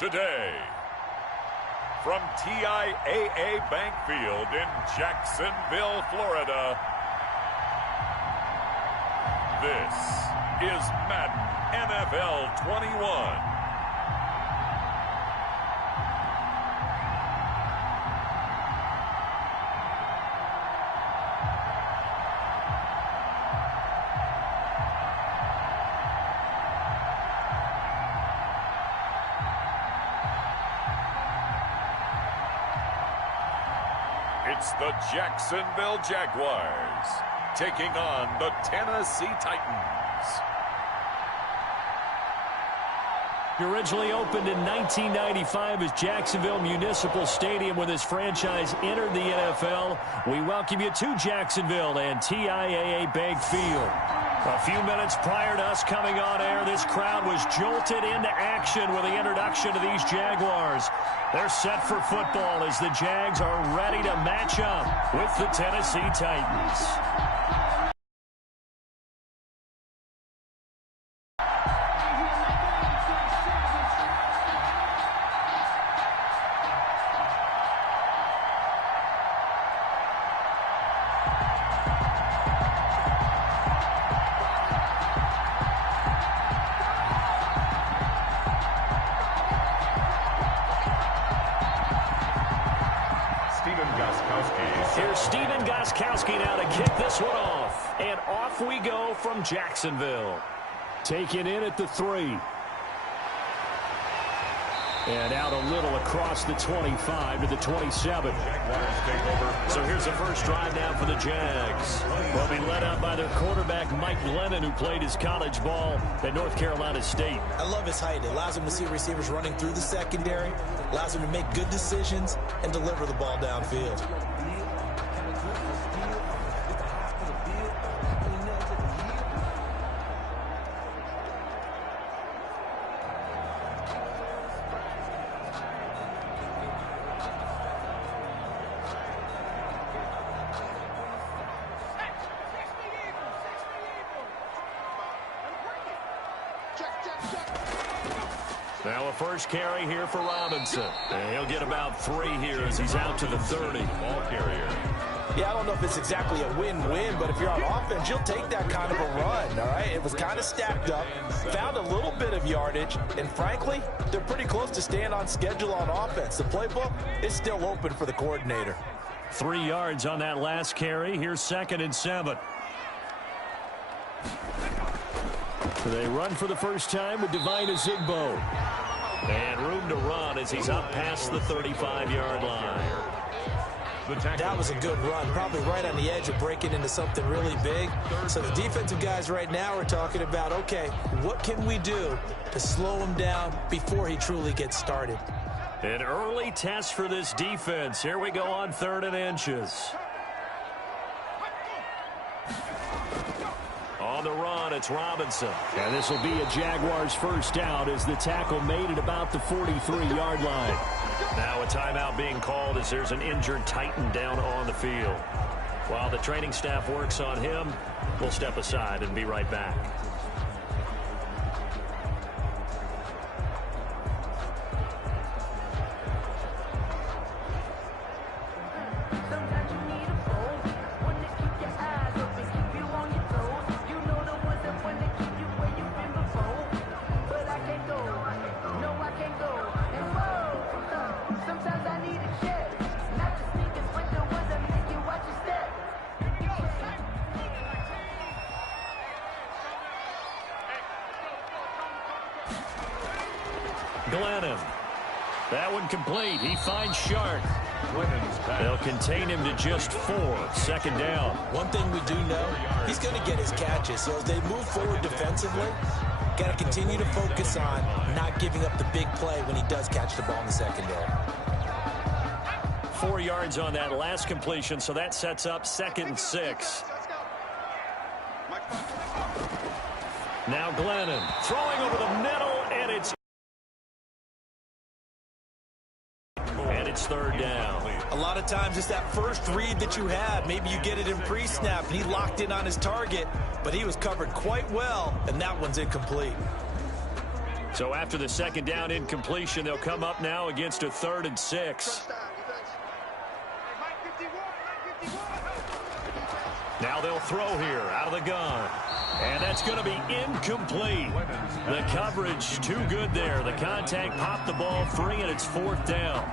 today. From TIAA Bank Field in Jacksonville, Florida, this is Madden NFL 21. It's the Jacksonville Jaguars taking on the Tennessee Titans. He originally opened in 1995 as Jacksonville Municipal Stadium when this franchise entered the NFL. We welcome you to Jacksonville and TIAA Bank Field. A few minutes prior to us coming on air, this crowd was jolted into action with the introduction of these Jaguars. They're set for football as the Jags are ready to match up with the Tennessee Titans. Here's Steven Gostkowski now to kick this one off. And off we go from Jacksonville. Taken in at the 3. And out a little across the 25 to the 27. So here's the first drive now for the Jags. They'll be led out by their quarterback, Mike Glennon, who played his college ball at North Carolina State. I love his height. It allows him to see receivers running through the secondary, allows him to make good decisions, and deliver the ball downfield. Now a first carry here for Robinson. And he'll get about 3 here as he's out to the 30. Ball carrier. Yeah, I don't know if it's exactly a win-win, but if you're on offense, you'll take that kind of a run, all right? It was kind of stacked up, found a little bit of yardage, and frankly, they're pretty close to staying on schedule on offense. The playbook is still open for the coordinator. 3 yards on that last carry. Here's 2nd and 7. They run for the first time with Devine Ezigbo. And room to run as he's up past the 35-yard line. That was a good run, probably right on the edge of breaking into something really big. So the defensive guys right now are talking about, okay, what can we do to slow him down before he truly gets started? An early test for this defense. Here we go on 3rd and inches. On the run, it's Robinson. And this will be a Jaguars first down as the tackle made it about the 43-yard line. Now a timeout being called as there's an injured Titan down on the field. While the training staff works on him, we'll step aside and be right back. Glennon. That one complete. He finds Shark. They'll contain him to just 4. 2nd down. One thing we do know, he's going to get his catches. So as they move forward defensively, got to continue to focus on not giving up the big play when he does catch the ball in the secondary. 4 yards on that last completion, so that sets up 2nd and 6. Now Glennon throwing over the middle, and it's 3rd down. A lot of times it's that first read that you have. Maybe you get it in pre-snap, and he locked in on his target, but he was covered quite well, and that one's incomplete. So after the second down incompletion, they'll come up now against a 3rd and 6. Now they'll throw here out of the gun. And that's going to be incomplete. The coverage too good there. The contact popped the ball free, and it's 4th down.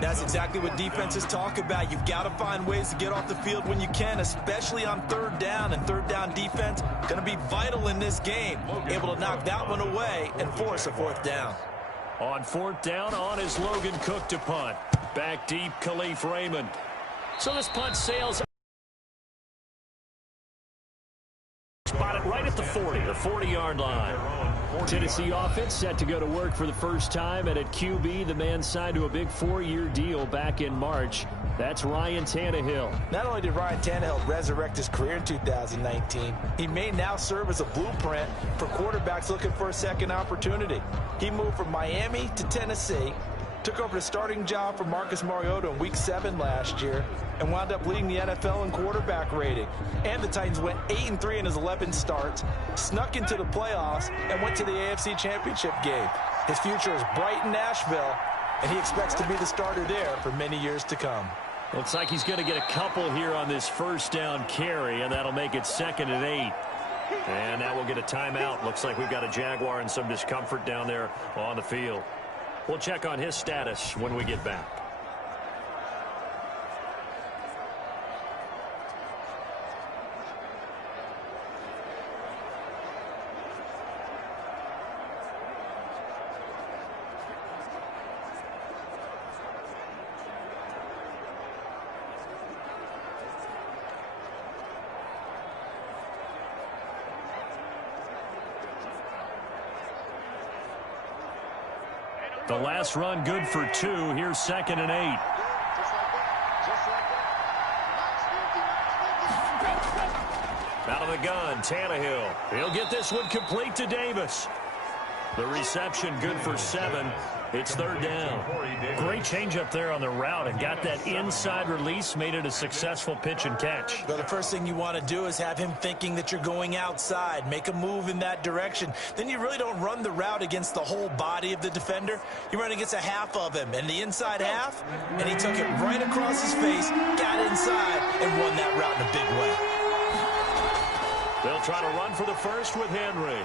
That's exactly what defenses talk about. You've got to find ways to get off the field when you can, especially on 3rd down. And 3rd down defense going to be vital in this game. Able to knock that one away and force a 4th down. On 4th down, on is Logan Cook to punt. Back deep, Khalif Raymond. So this punt sails spotted right at the 40, the 40-yard line. Tennessee offense set to go to work for the first time, and at QB, the man signed to a big 4-year deal back in March. That's Ryan Tannehill. Not only did Ryan Tannehill resurrect his career in 2019, he may now serve as a blueprint for quarterbacks looking for a second opportunity. He moved from Miami to Tennessee, took over the starting job for Marcus Mariota in Week 7 last year, and wound up leading the NFL in quarterback rating. And the Titans went 8-3 in his 11 starts, snuck into the playoffs, and went to the AFC Championship game. His future is bright in Nashville, and he expects to be the starter there for many years to come. Looks like he's going to get a couple here on this first down carry, and that'll make it 2nd and 8. And now we'll get a timeout. Looks like we've got a Jaguar and some discomfort down there on the field. We'll check on his status when we get back. The last run good for 2. Here's 2nd and 8. Out of the gun, Tannehill. He'll get this one complete to Davis. The reception good for 7. It's 3rd down. Great change up there on the route and got that inside release, made it a successful pitch and catch. But the first thing you want to do is have him thinking that you're going outside, make a move in that direction. Then you really don't run the route against the whole body of the defender. You run against a half of him, and the inside half, and he took it right across his face, got inside, and won that route in a big way. They'll try to run for the first with Henry.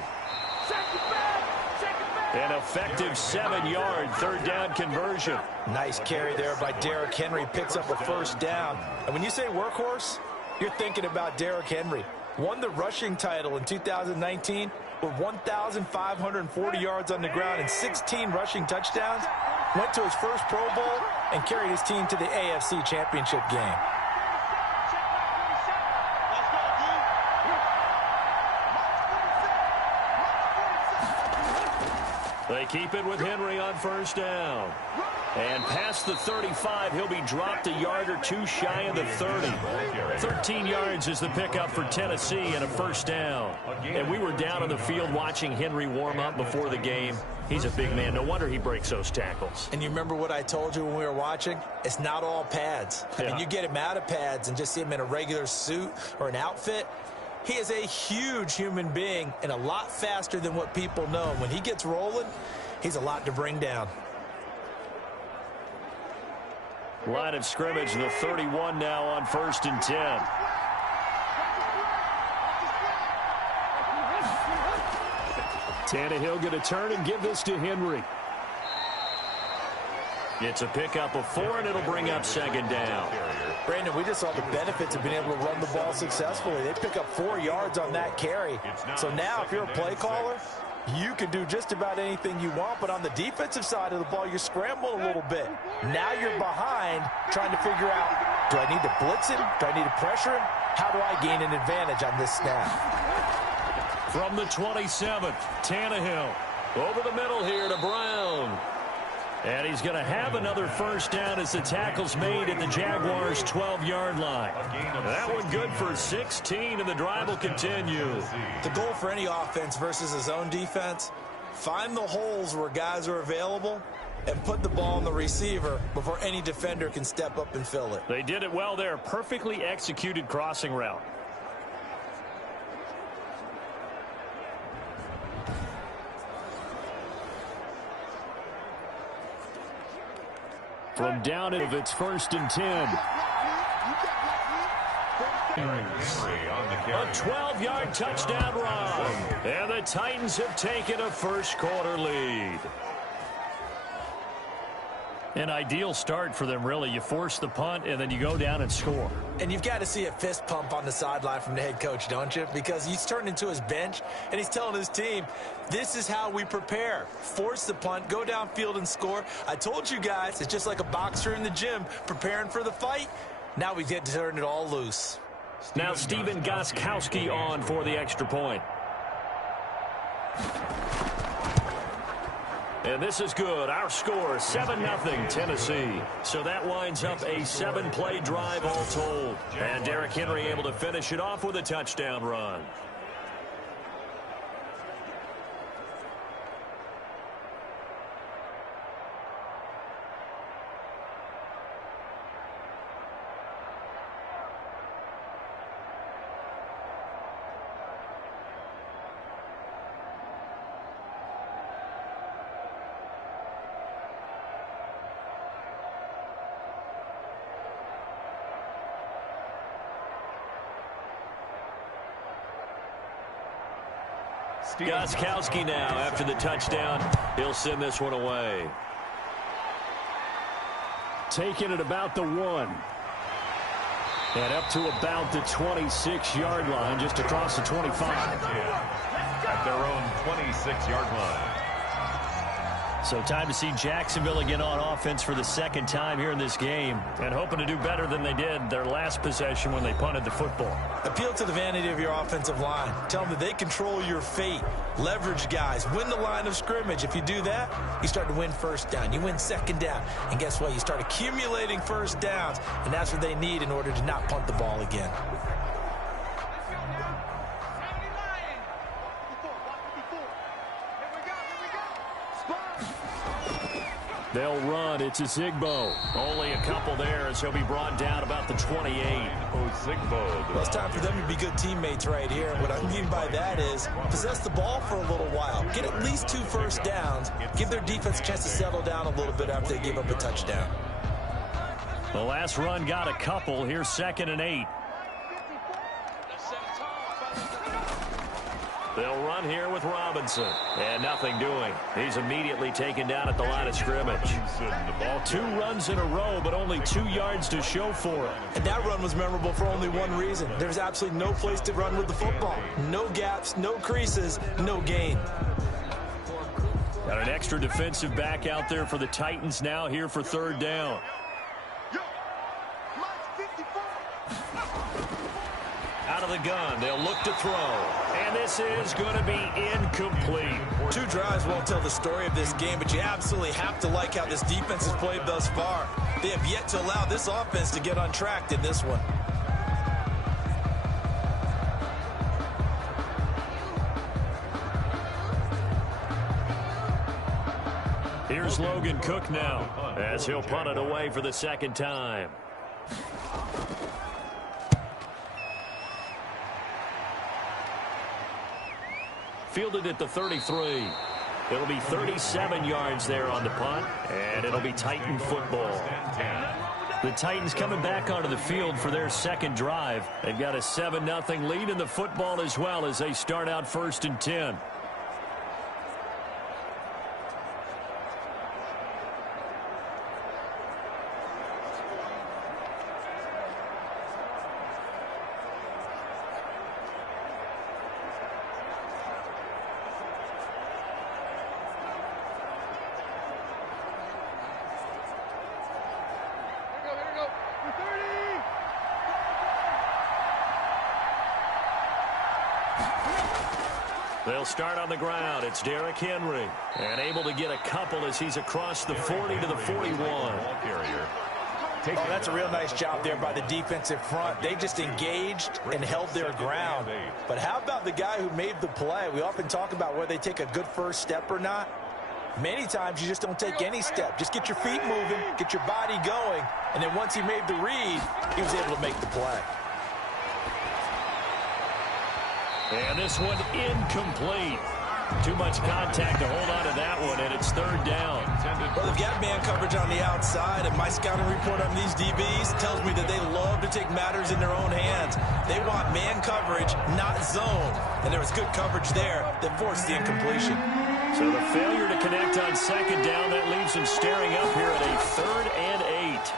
An effective 7-yard 3rd down conversion. Nice carry there by Derrick Henry. Picks up a 1st down. And when you say workhorse, you're thinking about Derrick Henry. Won the rushing title in 2019 with 1,540 yards on the ground and 16 rushing touchdowns. Went to his first Pro Bowl and carried his team to the AFC Championship game. They keep it with Henry on 1st down. And past the 35, he'll be dropped a yard or 2 shy of the 30. 13 yards is the pickup for Tennessee and a 1st down. And we were down on the field watching Henry warm up before the game. He's a big man. No wonder he breaks those tackles. And you remember what I told you when we were watching? It's not all pads. I mean, you get him out of pads and just see him in a regular suit or an outfit. He is a huge human being and a lot faster than what people know. When he gets rolling, he's a lot to bring down. Line of scrimmage, the 31 now on 1st and 10. Tannehill going to turn and give this to Henry. It's a pickup of 4, and it'll bring up 2nd down. Brandon, we just saw the benefits of being able to run the ball successfully. They pick up 4 yards on that carry. So now if you're a play caller, you can do just about anything you want. But on the defensive side of the ball, you scramble a little bit. Now you're behind trying to figure out, do I need to blitz him? Do I need to pressure him? How do I gain an advantage on this snap? From the 27th, Tannehill over the middle here to Brown. And he's going to have another 1st down as the tackle's made at the Jaguars' 12-yard line. That one good for 16, and the drive will continue. The goal for any offense versus his own defense, find the holes where guys are available and put the ball on the receiver before any defender can step up and fill it. They did it well there. Perfectly executed crossing route. From down if it's 1st and 10. A 12-yard touchdown run. And the Titans have taken a first-quarter lead. An ideal start for them, really. You force the punt, and then you go down and score. And you've got to see a fist pump on the sideline from the head coach, don't you? Because he's turned into his bench, and he's telling his team, this is how we prepare. Force the punt, go downfield and score. I told you guys, it's just like a boxer in the gym preparing for the fight. Now we get to turn it all loose. Now Stephen Gostkowski on for the extra point. And this is good. Our score, 7-0 Tennessee. So that winds up a 7-play drive all told. And Derrick Henry able to finish it off with a touchdown run. Gostkowski now after the touchdown. He'll send this one away. Taking it about the 1. And up to about the 26-yard line, just across the 25. At their own 26-yard line. So time to see Jacksonville again on offense for the second time here in this game, and hoping to do better than they did their last possession when they punted the football. Appeal to the vanity of your offensive line. Tell them that they control your fate. Leverage guys. Win the line of scrimmage. If you do that, you start to win first down. You win second down. And guess what? You start accumulating first downs, and that's what they need in order to not punt the ball again. They'll run. It's a Zigbo. Only a couple there as he'll be brought down about the 28. Well, it's time for them to be good teammates right here. What I mean by that is possess the ball for a little while. Get at least 2 first downs. Give their defense a chance to settle down a little bit after they give up a touchdown. The last run got a couple. Here's 2nd and 8. They'll run here with Robinson. And nothing doing. He's immediately taken down at the line of scrimmage. 2 runs in a row, but only 2 yards to show for it. And that run was memorable for only one reason. There's absolutely no place to run with the football. No gaps, no creases, no gain. Got an extra defensive back out there for the Titans now here for 3rd down. Out of the gun, they'll look to throw. And this is going to be incomplete. 2 drives won't tell the story of this game, but you absolutely have to like how this defense has played thus far. They have yet to allow this offense to get untracked in this one. Here's Logan Cook now as he'll punt it away for the 2nd time. Fielded at the 33. It'll be 37 yards there on the punt, and it'll be Titan football. The Titans coming back onto the field for their 2nd drive. They've got a 7-0 lead in the football as well as they start out 1st and 10. They'll start on the ground. It's Derrick Henry. And able to get a couple as he's across the 40 to the 41. Oh, that's a real nice job there by the defensive front. They just engaged and held their ground. But how about the guy who made the play? We often talk about whether they take a good first step or not. Many times you just don't take any step. Just get your feet moving, get your body going, and then once he made the read, he was able to make the play. And this one incomplete. Too much contact to hold on to that one, and it's 3rd down. Well, they've got man coverage on the outside, and my scouting report on these DBs tells me that they love to take matters in their own hands. They want man coverage, not zone. And there was good coverage there that forced the incompletion. So the failure to connect on second down, that leaves him staring up here at a 3rd and 8.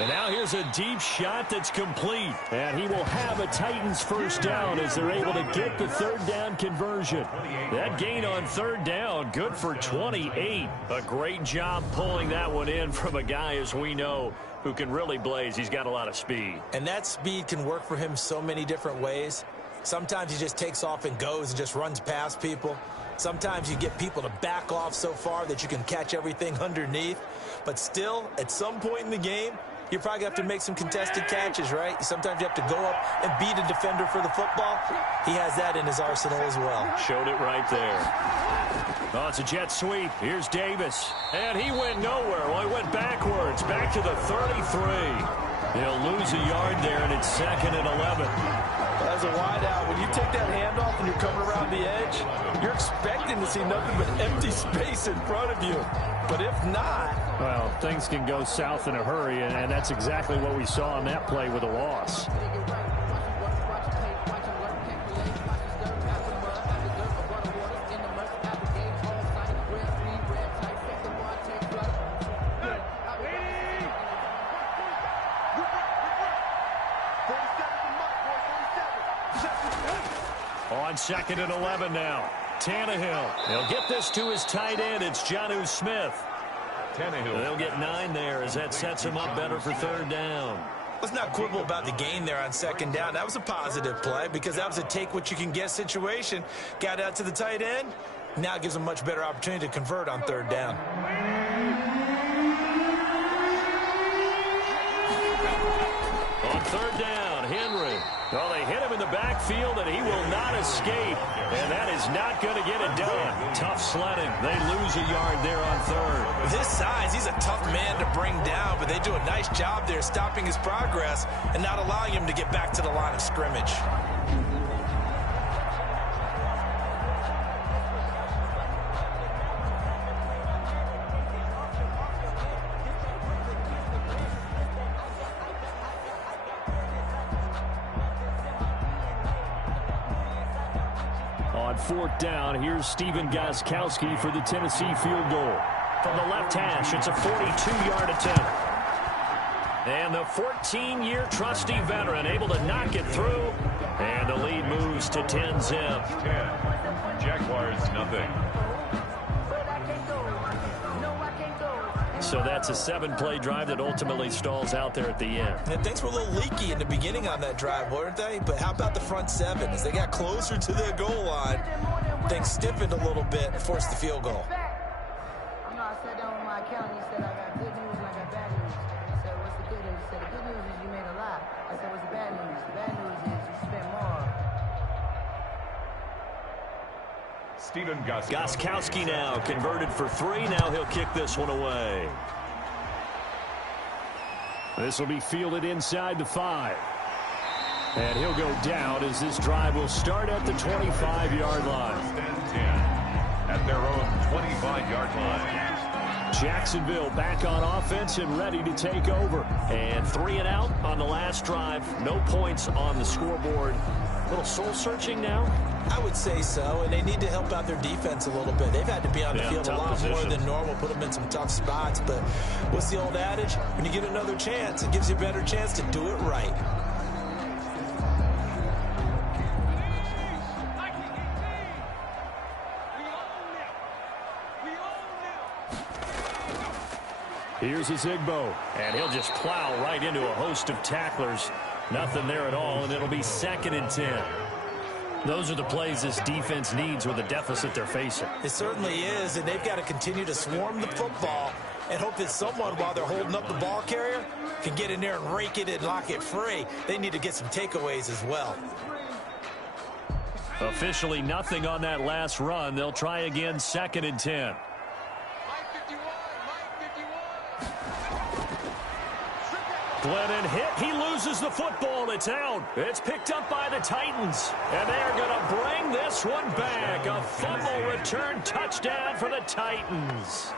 And now here's a deep shot that's complete. And he will have a Titans first down as they're able to get the 3rd down conversion. That gain on 3rd down, good for 28. A great job pulling that one in from a guy, as we know, who can really blaze. He's got a lot of speed. And that speed can work for him so many different ways. Sometimes he just takes off and goes and just runs past people. Sometimes you get people to back off so far that you can catch everything underneath. But still, at some point in the game, you probably have to make some contested catches, right? Sometimes you have to go up and beat a defender for the football. He has that in his arsenal as well. Showed it right there. Oh, it's a jet sweep. Here's Davis. And he went nowhere. Well, he went backwards, back to the 33. He'll lose a yard there, and it's 2nd and 11. As a wideout, when you take that handoff and you're coming around the edge, you're expecting to see nothing but empty space in front of you. But if not... Well, things can go south in a hurry, and that's exactly what we saw on that play with a loss. On 2nd and 11 now. Tannehill. He'll get this to his tight end. It's Jonnu Smith. Tannehill. They'll get 9 there as that sets him up better for 3rd down. Let's not quibble about the gain there on 2nd down. That was a positive play because that was a take-what-you-can-get situation. Got out to the tight end. Now gives him a much better opportunity to convert on 3rd down. On 3rd down, Henry. Well, they hit him in the backfield, and he will not escape. And that is not going to get it done. Tough sledding. They lose a yard there on 3rd. With his size, he's a tough man to bring down, but they do a nice job there stopping his progress and not allowing him to get back to the line of scrimmage. On 4th down, here's Stephen Gostkowski for the Tennessee field goal. From the left hash, it's a 42-yard attempt. And the 14-year trusty veteran able to knock it through. And the lead moves to 10-zip. 10. Jaguars, nothing. So that's a 7-play drive that ultimately stalls out there at the end. And things were a little leaky in the beginning on that drive, weren't they? But how about the front 7? As they got closer to the goal line, things stiffened a little bit and forced the field goal. You know, I sat down with my accountant. He said, I got good news and I got bad news. I said, what's the good news? He said, the good news is you made a lot. I said, what's the bad news? The bad news is you spent more. Stephen Gostkowski now converted for 3. Now he'll kick this one away. This will be fielded inside the 5. And he'll go down as this drive will start at the 25-yard line. 10 at their own 25-yard line. Jacksonville back on offense and ready to take over. And 3 and out on the last drive. No points on the scoreboard. A little soul-searching now? I would say so, and they need to help out their defense a little bit. They've had to be on the field a lot more than normal, put them in some tough spots. But what's the old adage? When you get another chance, it gives you a better chance to do it right. Here's Ezigbo, and he'll just plow right into a host of tacklers. Nothing there at all, and it'll be 2nd and 10. Those are the plays this defense needs with the deficit they're facing. It certainly is, and they've got to continue to swarm the football and hope that someone, while they're holding up the ball carrier, can get in there and rake it and lock it free. They need to get some takeaways as well. Officially nothing on that last run. They'll try again, 2nd and 10. Glennon hit. He loses the football. It's out. It's picked up by the Titans. And they're going to bring this one back. A fumble return touchdown for the Titans.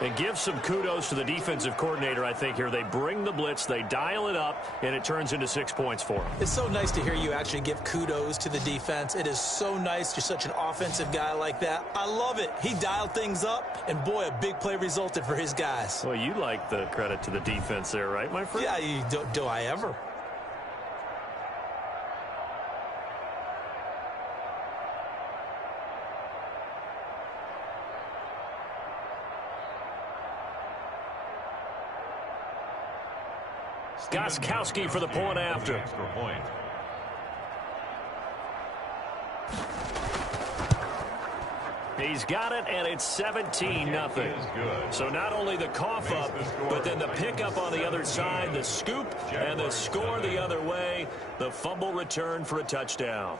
And give some kudos to the defensive coordinator, I think, here. They bring the blitz, they dial it up, and it turns into 6 points for them. It's so nice to hear you actually give kudos to the defense. It is so nice. You're such an offensive guy like that. I love it. He dialed things up, and boy, a big play resulted for his guys. Well, you like the credit to the defense there, right, my friend? Yeah, do I ever? Gostkowski for the point after. Extra point. He's got it, and it's 17-0. So not only the cough up, but then the pickup on the other side, the scoop, and the score the other way. The fumble return for a touchdown.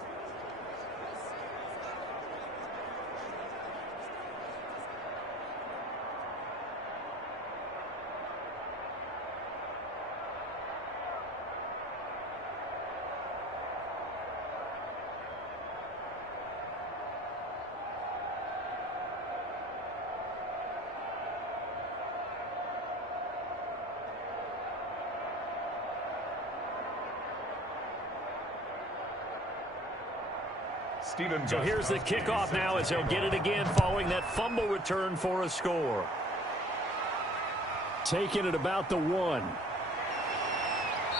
So here's the kickoff now as he'll get it again following that fumble return for a score. Taking it about the 1.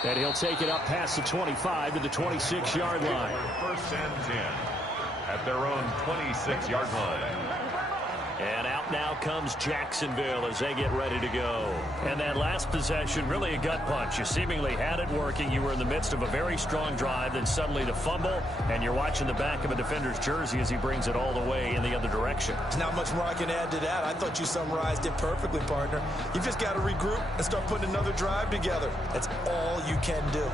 And he'll take it up past the 25 to the 26-yard line. First and 10 at their own 26-yard line. And out now comes Jacksonville as they get ready to go. And that last possession, really a gut punch. You seemingly had it working. You were in the midst of a very strong drive, then suddenly the fumble, and you're watching the back of a defender's jersey as he brings it all the way in the other direction. There's not much more I can add to that. I thought you summarized it perfectly, partner. You just got to regroup and start putting another drive together. That's all you can do.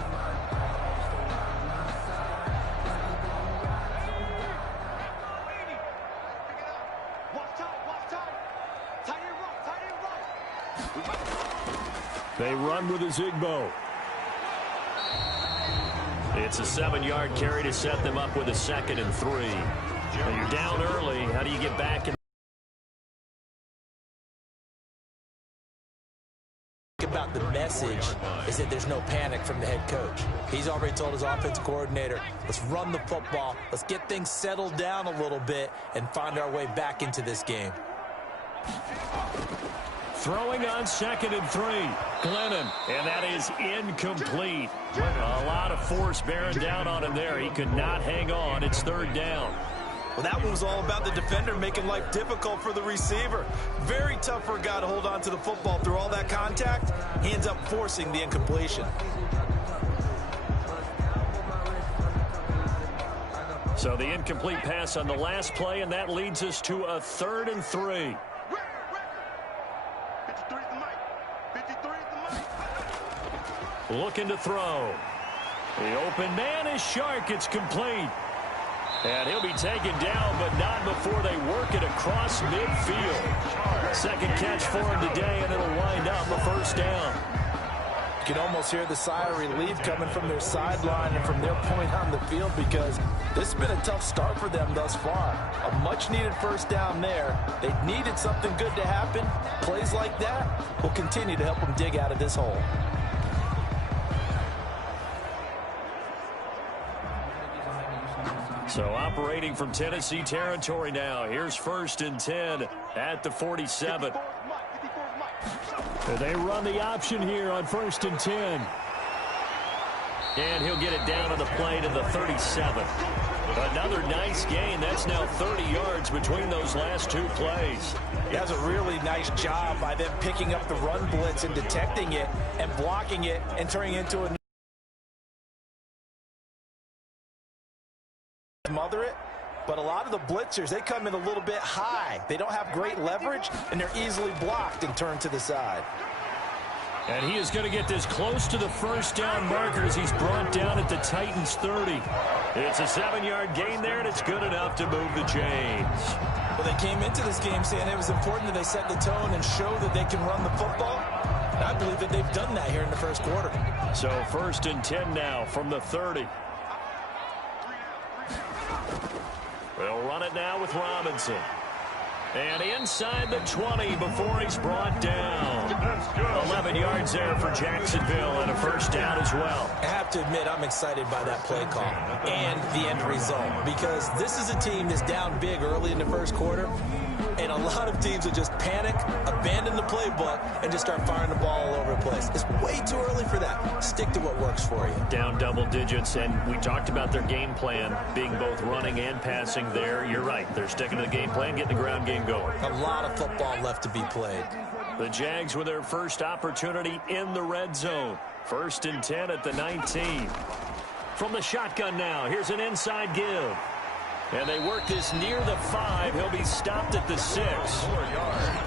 They run with a Zigbo. It's a 7-yard carry to set them up with a 2nd and 3. Now you're down early. How do you get back? About the message is that there's no panic from the head coach. He's already told his offensive coordinator, let's run the football, let's get things settled down a little bit and find our way back into this game. Throwing on 2nd and 3. Glennon, and that is incomplete. A lot of force bearing down on him there. He could not hang on. It's 3rd down. Well, that one was all about the defender making life difficult for the receiver. Very tough for a guy to hold on to the football through all that contact. He ends up forcing the incompletion. So the incomplete pass on the last play, and that leads us to a 3rd and 3. Looking to throw. The open man is Shark. It's complete. And he'll be taken down, but not before they work it across midfield. 2nd catch for him today, and it'll wind up a 1st down. You can almost hear the sigh of relief coming from their sideline and from their point on the field because this has been a tough start for them thus far. A much-needed 1st down there. They needed something good to happen. Plays like that will continue to help them dig out of this hole. So operating from Tennessee territory now. Here's 1st and 10 at the 47. They run the option here on 1st and 10. And he'll get it down on the play to the 37. Another nice gain. That's now 30 yards between those last 2 plays. That's a really nice job by them picking up the run blitz and detecting it and blocking it and turning it into a smother it. But a lot of the blitzers, they come in a little bit high. They don't have great leverage, and they're easily blocked and turned to the side. And he is going to get this close to the 1st down marker as he's brought down at the Titans 30. It's a 7-yard gain there, and it's good enough to move the chains. Well, they came into this game saying it was important that they set the tone and show that they can run the football. And I believe that they've done that here in the first quarter. So 1st and 10 now from the 30. They'll run it now with Robinson. And inside the 20 before he's brought down. 11 yards there for Jacksonville and a first down as well. I have to admit, I'm excited by that play call and the end result, because this is a team that's down big early in the first quarter, and a lot of teams will just panic, abandon the playbook, and just start firing the ball all over the place. It's way too early for that. Stick to what works for you. Down double digits, and we talked about their game plan being both running and passing there. You're right. They're sticking to the game plan, getting the ground game going. A lot of football left to be played. The Jags with their first opportunity in the red zone. 1st and 10 at the 19. From the shotgun now, here's an inside give. And they work this near the 5. He'll be stopped at the 6.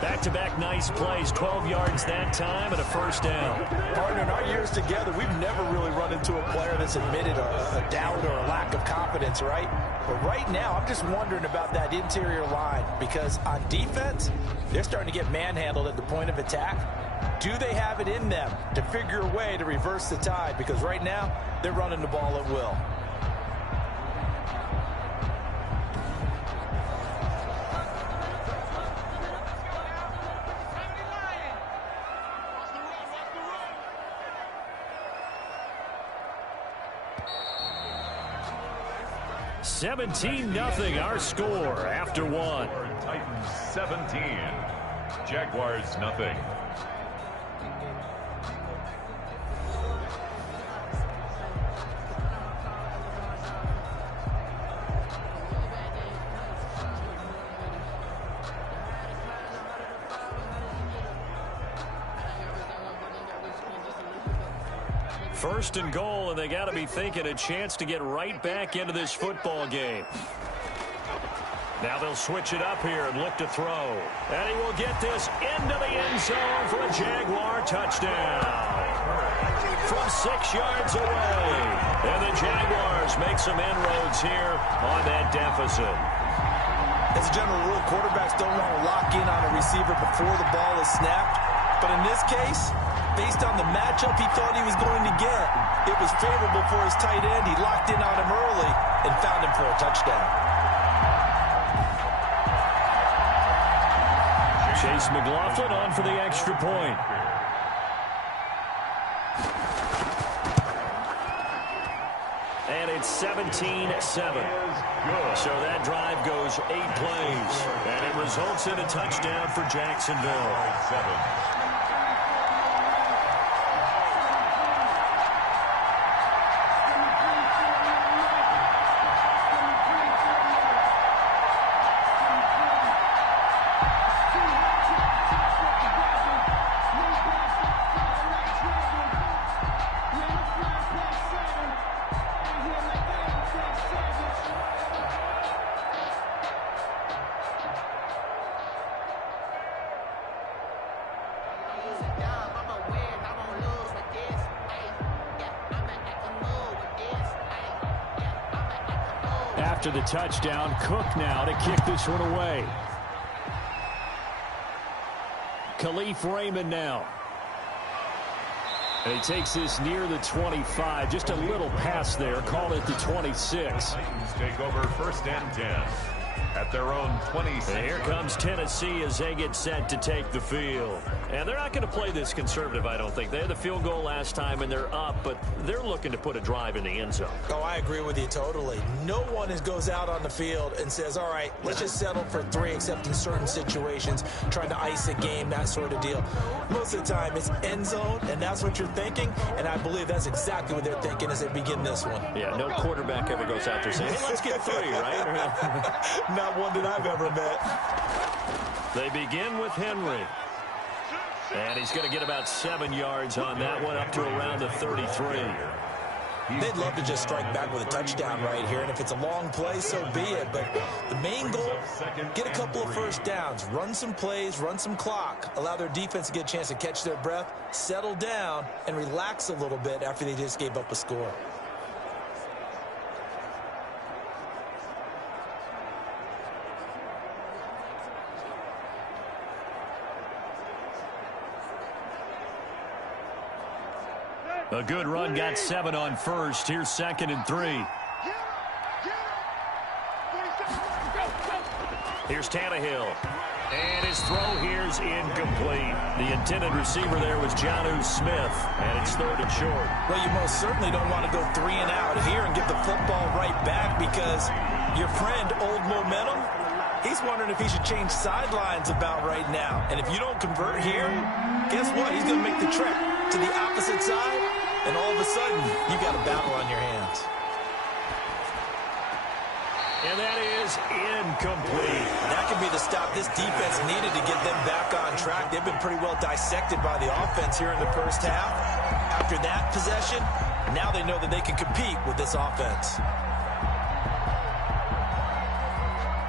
Back-to-back nice plays. 12 yards that time and a first down. Partner, in our years together, we've never really run into a player that's admitted a doubt or a lack of confidence, right? But right now, I'm just wondering about that interior line, because on defense, they're starting to get manhandled at the point of attack. Do they have it in them to figure a way to reverse the tide? Because right now, they're running the ball at will. $17-0 our score after one. Titans 17, Jaguars nothing. First and goal, and they got to be thinking a chance to get right back into this football game. Now they'll switch it up here and look to throw. And he will get this into the end zone for a Jaguar touchdown. From 6 yards away. And the Jaguars make some inroads here on that deficit. As a general rule, quarterbacks don't want to lock in on a receiver before the ball is snapped. But in this case, based on the matchup he thought he was going to get, it was favorable for his tight end. He locked in on him early and found him for a touchdown. Chase McLaughlin on for the extra point. And it's 17-7. So that drive goes 8 plays. And it results in a touchdown for Jacksonville. After the touchdown, Cook now to kick this one away. Khalif Raymond now. And he takes this near the 25. Just a little pass there. Call it the 26. Titans take over 1st and 10 at their own 26. And here comes Tennessee as they get set to take the field. And they're not going to play this conservative, I don't think. They had the field goal last time, and they're up, but they're looking to put a drive in the end zone. Oh, I agree with you totally. No one goes out on the field and says, all right, let's just settle for 3, except in certain situations, trying to ice a game, that sort of deal. Most of the time, it's end zone, and that's what you're thinking, and I believe that's exactly what they're thinking as they begin this one. Yeah, no quarterback ever goes out there saying, hey, let's get 3, right? Not one that I've ever met. They begin with Henry. And he's going to get about 7 yards on that one, up to around the 33. They'd love to just strike back with a touchdown right here, and if it's a long play, so be it. But the main goal, get a couple of first downs, run some plays, run some clock, allow their defense to get a chance to catch their breath, settle down, and relax a little bit after they just gave up a score. A good run got 7 on first. Here's 2nd and 3. Here's Tannehill. And his throw here's incomplete. The intended receiver there was Jonnu Smith, and it's 3rd and short. Well, you most certainly don't want to go 3 and out here and give the football right back, because your friend, Old Momentum, he's wondering if he should change sidelines about right now. And if you don't convert here, guess what? He's going to make the trek to the opposite side, and all of a sudden, you got a battle on your hands. And that is incomplete. That could be the stop this defense needed to get them back on track. They've been pretty well dissected by the offense here in the first half. After that possession, now they know that they can compete with this offense.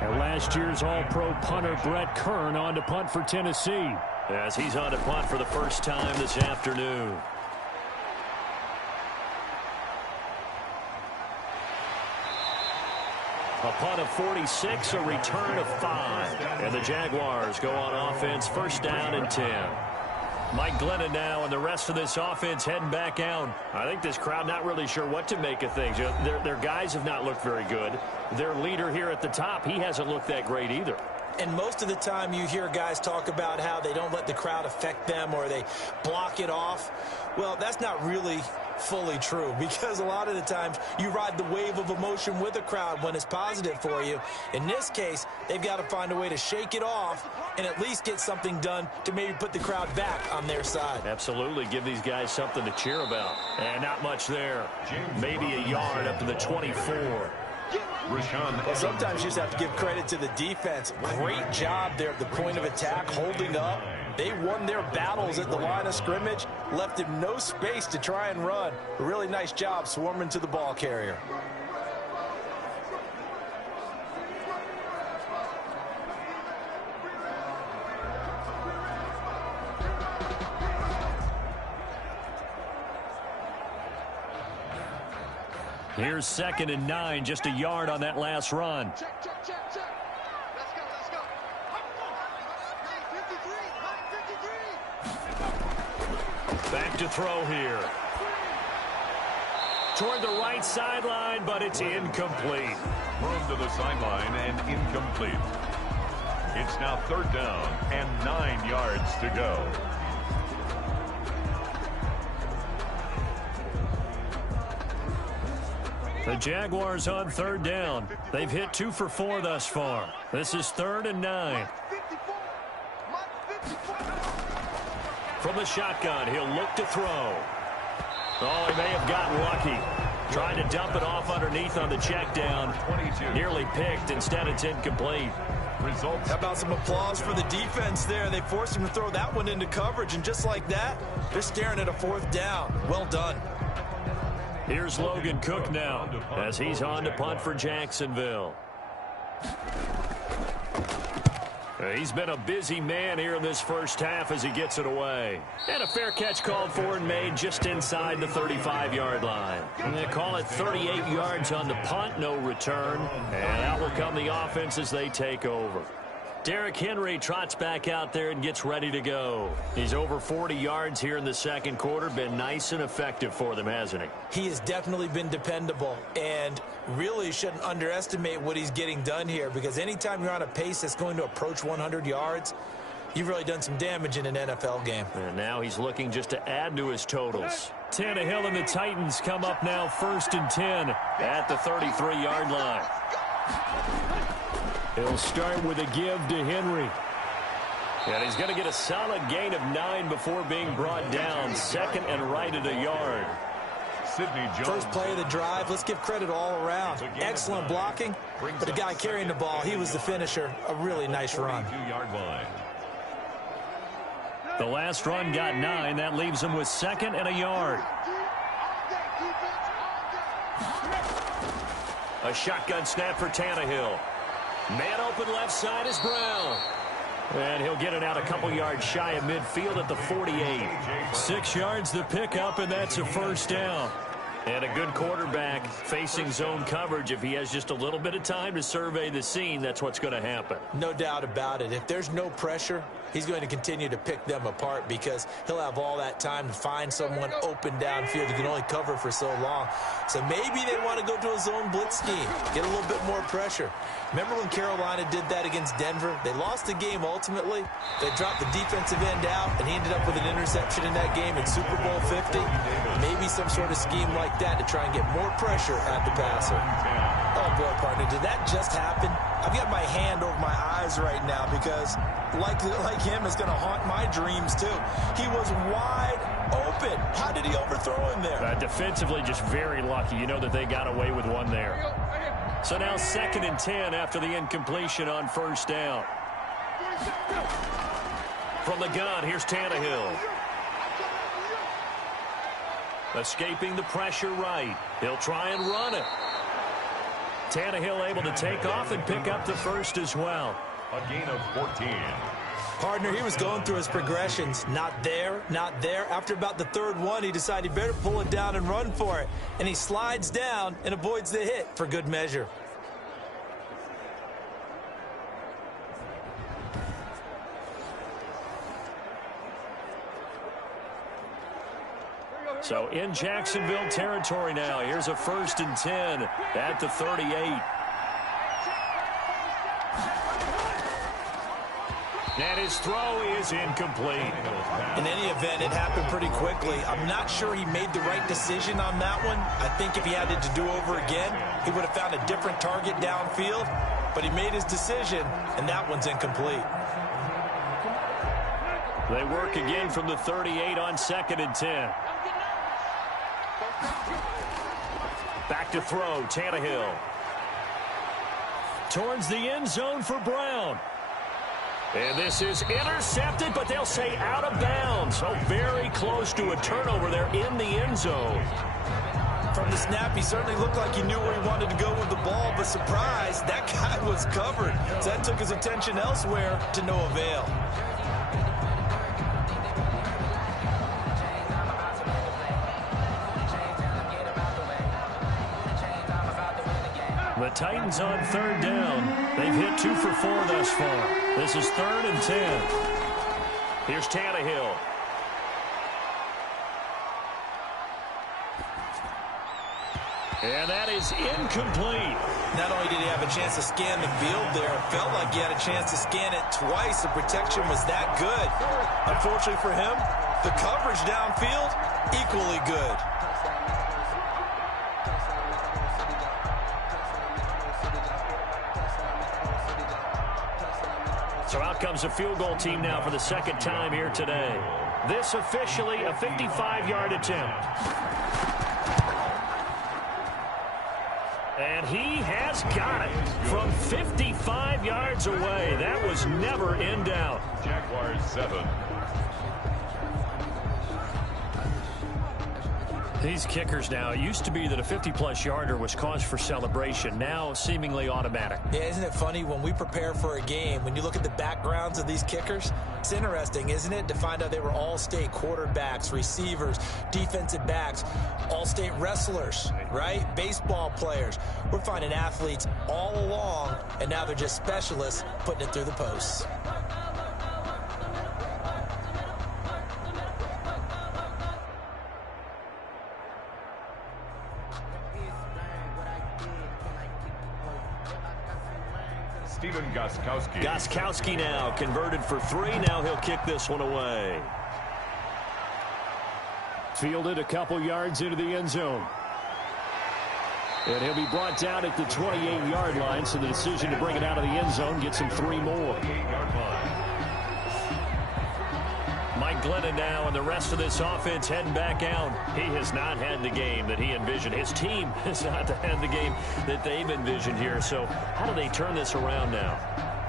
And last year's All-Pro punter Brett Kern on to punt for Tennessee, as he's on to punt for the first time this afternoon. A punt of 46, a return of 5. And the Jaguars go on offense, 1st down and 10. Mike Glennon now and the rest of this offense heading back out. I think this crowd not really sure what to make of things. Their guys have not looked very good. Their leader here at the top, he hasn't looked that great either. And most of the time you hear guys talk about how they don't let the crowd affect them or they block it off. Well, that's not really fully true, because a lot of the times you ride the wave of emotion with a crowd when it's positive for you. In this case, they've got to find a way to shake it off and at least get something done to maybe put the crowd back on their side. Absolutely. Give these guys something to cheer about. And not much there. Maybe a yard up to the 24. Well, sometimes you just have to give credit to the defense. Great job there at the point of attack, holding up. They won their battles at the line of scrimmage, left him no space to try and run. A really nice job swarming to the ball carrier. Here's 2nd and 9, just a yard on that last run. Check. Let's go. Back to throw here. Toward the right sideline, but it's incomplete. Thrown to the sideline and incomplete. It's now 3rd down and 9 yards to go. The Jaguars on 3rd down. They've hit 2 for 4 thus far. This is 3rd and 9. From the shotgun, he'll look to throw. Oh, he may have gotten lucky. Trying to dump it off underneath on the check down. 22. Nearly picked. Instead, it's incomplete. Results. How about some applause for the defense there? They forced him to throw that one into coverage, and just like that, they're staring at a 4th down. Well done. Here's Logan Cook now, as he's on to punt for Jacksonville. He's been a busy man here in this first half as he gets it away. And a fair catch called for and made just inside the 35-yard line. And they call it 38 yards on the punt, no return. And out will come the offense as they take over. Derrick Henry trots back out there and gets ready to go. He's over 40 yards here in the 2nd quarter. Been nice and effective for them, hasn't he? He has definitely been dependable, and really shouldn't underestimate what he's getting done here, because anytime you're on a pace that's going to approach 100 yards, you've really done some damage in an NFL game. And now he's looking just to add to his totals. Tannehill and the Titans come up now 1st and 10 at the 33-yard line. He'll start with a give to Henry. And he's going to get a solid gain of 9 before being brought down. 2nd and right at a yard. Sidney Jones. First play of the drive, let's give credit all around. Excellent blocking, but the guy carrying the ball, he was the finisher. A really nice run. 42-yard line. The last run got 9. That leaves him with 2nd and a yard. A shotgun snap for Tannehill. Man open left side is Brown. And he'll get it out a couple yards shy of midfield at the 48. 6 yards the pickup, and that's a 1st down. And a good quarterback facing zone coverage. If he has just a little bit of time to survey the scene, that's what's going to happen. No doubt about it. If there's no pressure, he's going to continue to pick them apart because he'll have all that time to find someone open downfield. He can only cover for so long. So maybe they want to go to a zone blitz scheme, get a little bit more pressure. Remember when Carolina did that against Denver? They lost the game ultimately. They dropped the defensive end out, and he ended up with an interception in that game in Super Bowl 50. Maybe some sort of scheme like that to try and get more pressure at the passer. Oh, boy, partner, did that just happen? I've got my hand over my eyes right now because, like him, it's going to haunt my dreams, too. He was wide open. How did he overthrow him there? Defensively, just very lucky. You know that they got away with one there. So now 2nd and 10 after the incompletion on first down. From the gun, here's Tannehill. Escaping the pressure right. He'll try and run it. Tannehill able to take off and pick up the first as well. A gain of 14. Partner, he was going through his progressions. Not there, not there. After about the third one, he decided he better pull it down and run for it. And he slides down and avoids the hit for good measure. So in Jacksonville territory now. Here's a 1st and 10 at the 38. And his throw is incomplete. In any event, it happened pretty quickly. I'm not sure he made the right decision on that one. I think if he had it to do over again, he would have found a different target downfield. But he made his decision, and that one's incomplete. They work again from the 38 on 2nd and 10. Back to throw, Tannehill. Towards the end zone for Brown. And this is intercepted, but they'll say out of bounds. So very close to a turnover there in the end zone. From the snap, he certainly looked like he knew where he wanted to go with the ball, but surprise, that guy was covered. So that took his attention elsewhere to no avail. The Titans on 3rd down. They've hit 2 for 4 thus far. This is 3rd and 10. Here's Tannehill. And that is incomplete. Not only did he have a chance to scan the field there, it felt like he had a chance to scan it twice. The protection was that good. Unfortunately for him, the coverage downfield, equally good. So out comes a field goal team now for the 2nd time here today. This officially a 55-yard attempt. And he has got it from 55 yards away. That was never in doubt. Jaguars 7. These kickers now, it used to be that a 50-plus yarder was cause for celebration. Now seemingly automatic. Yeah, isn't it funny when we prepare for a game, when you look at the backgrounds of these kickers, it's interesting, isn't it, to find out they were all-state quarterbacks, receivers, defensive backs, all-state wrestlers, right? Baseball players. We're finding athletes all along, and now they're just specialists putting it through the posts. Gostkowski now converted for 3. Now he'll kick this one away. Fielded a couple yards into the end zone. And he'll be brought down at the 28-yard line, so the decision to bring it out of the end zone gets him 3 more. Mike Glennon now and the rest of this offense heading back out. He has not had the game that he envisioned. His team has not had the game that they've envisioned here. So how do they turn this around now?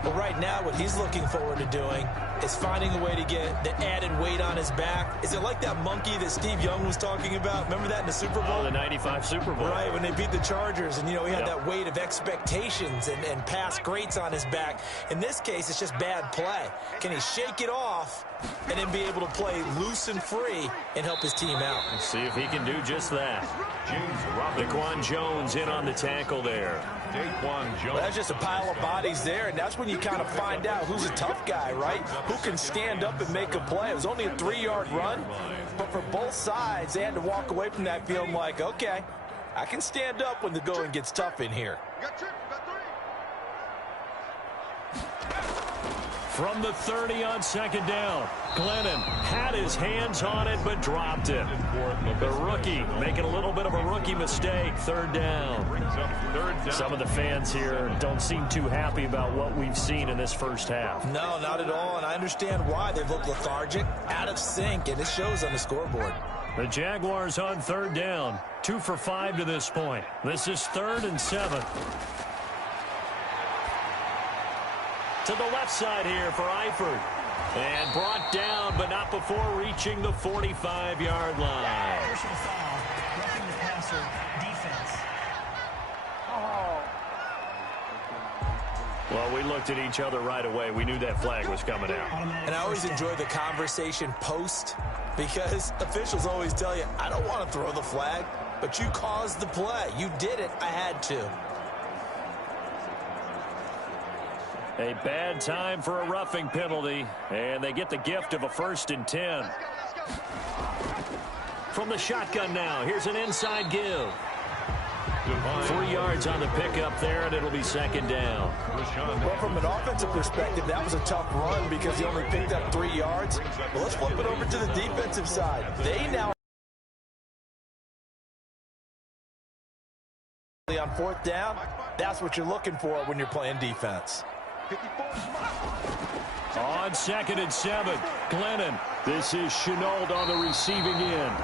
Well, right now, what he's looking forward to doing is finding a way to get the added weight on his back. Is it like that monkey that Steve Young was talking about? Remember that in the Super Bowl? Oh, the 95 Super Bowl. Right, when they beat the Chargers, and, he had that weight of expectations and past greats on his back. In this case, it's just bad play. Can he shake it off and then be able to play loose and free and help his team out? Let's see if he can do just that. Daquan Jones in on the tackle there. Daquan Jones. Well, that's just a pile of bodies there, and that's when you kind of find out who's a tough guy, right? Who can stand up and make a play. It was only a 3-yard run, but for both sides, they had to walk away from that feeling like, okay, I can stand up when the going gets tough in here. From the 30 on second down, Glennon had his hands on it but dropped it. The rookie making a little bit of a rookie mistake. Third down. Some of the fans here don't seem too happy about what we've seen in this first half. No, not at all, and I understand why. They've looked lethargic, out of sync, and it shows on the scoreboard. The Jaguars on third down. 2 for 5 to this point. This is 3rd and 7. To the left side here for Eifert. And brought down, but not before reaching the 45-yard line. Personal foul, roughing the passer, defense. Well, we looked at each other right away. We knew that flag was coming out. And I always enjoy the conversation post, because officials always tell you, I don't want to throw the flag, but you caused the play. You did it. I had to. A bad time for a roughing penalty, and they get the gift of a 1st and 10. From the shotgun now, here's an inside give. 3 yards on the pickup there, and it'll be 2nd down. Well, from an offensive perspective, that was a tough run because he only picked up 3 yards. Well, let's flip it over to the defensive side. They now on 4th down. That's what you're looking for when you're playing defense. On 2nd and 7, Glennon. This is Chenault on the receiving end.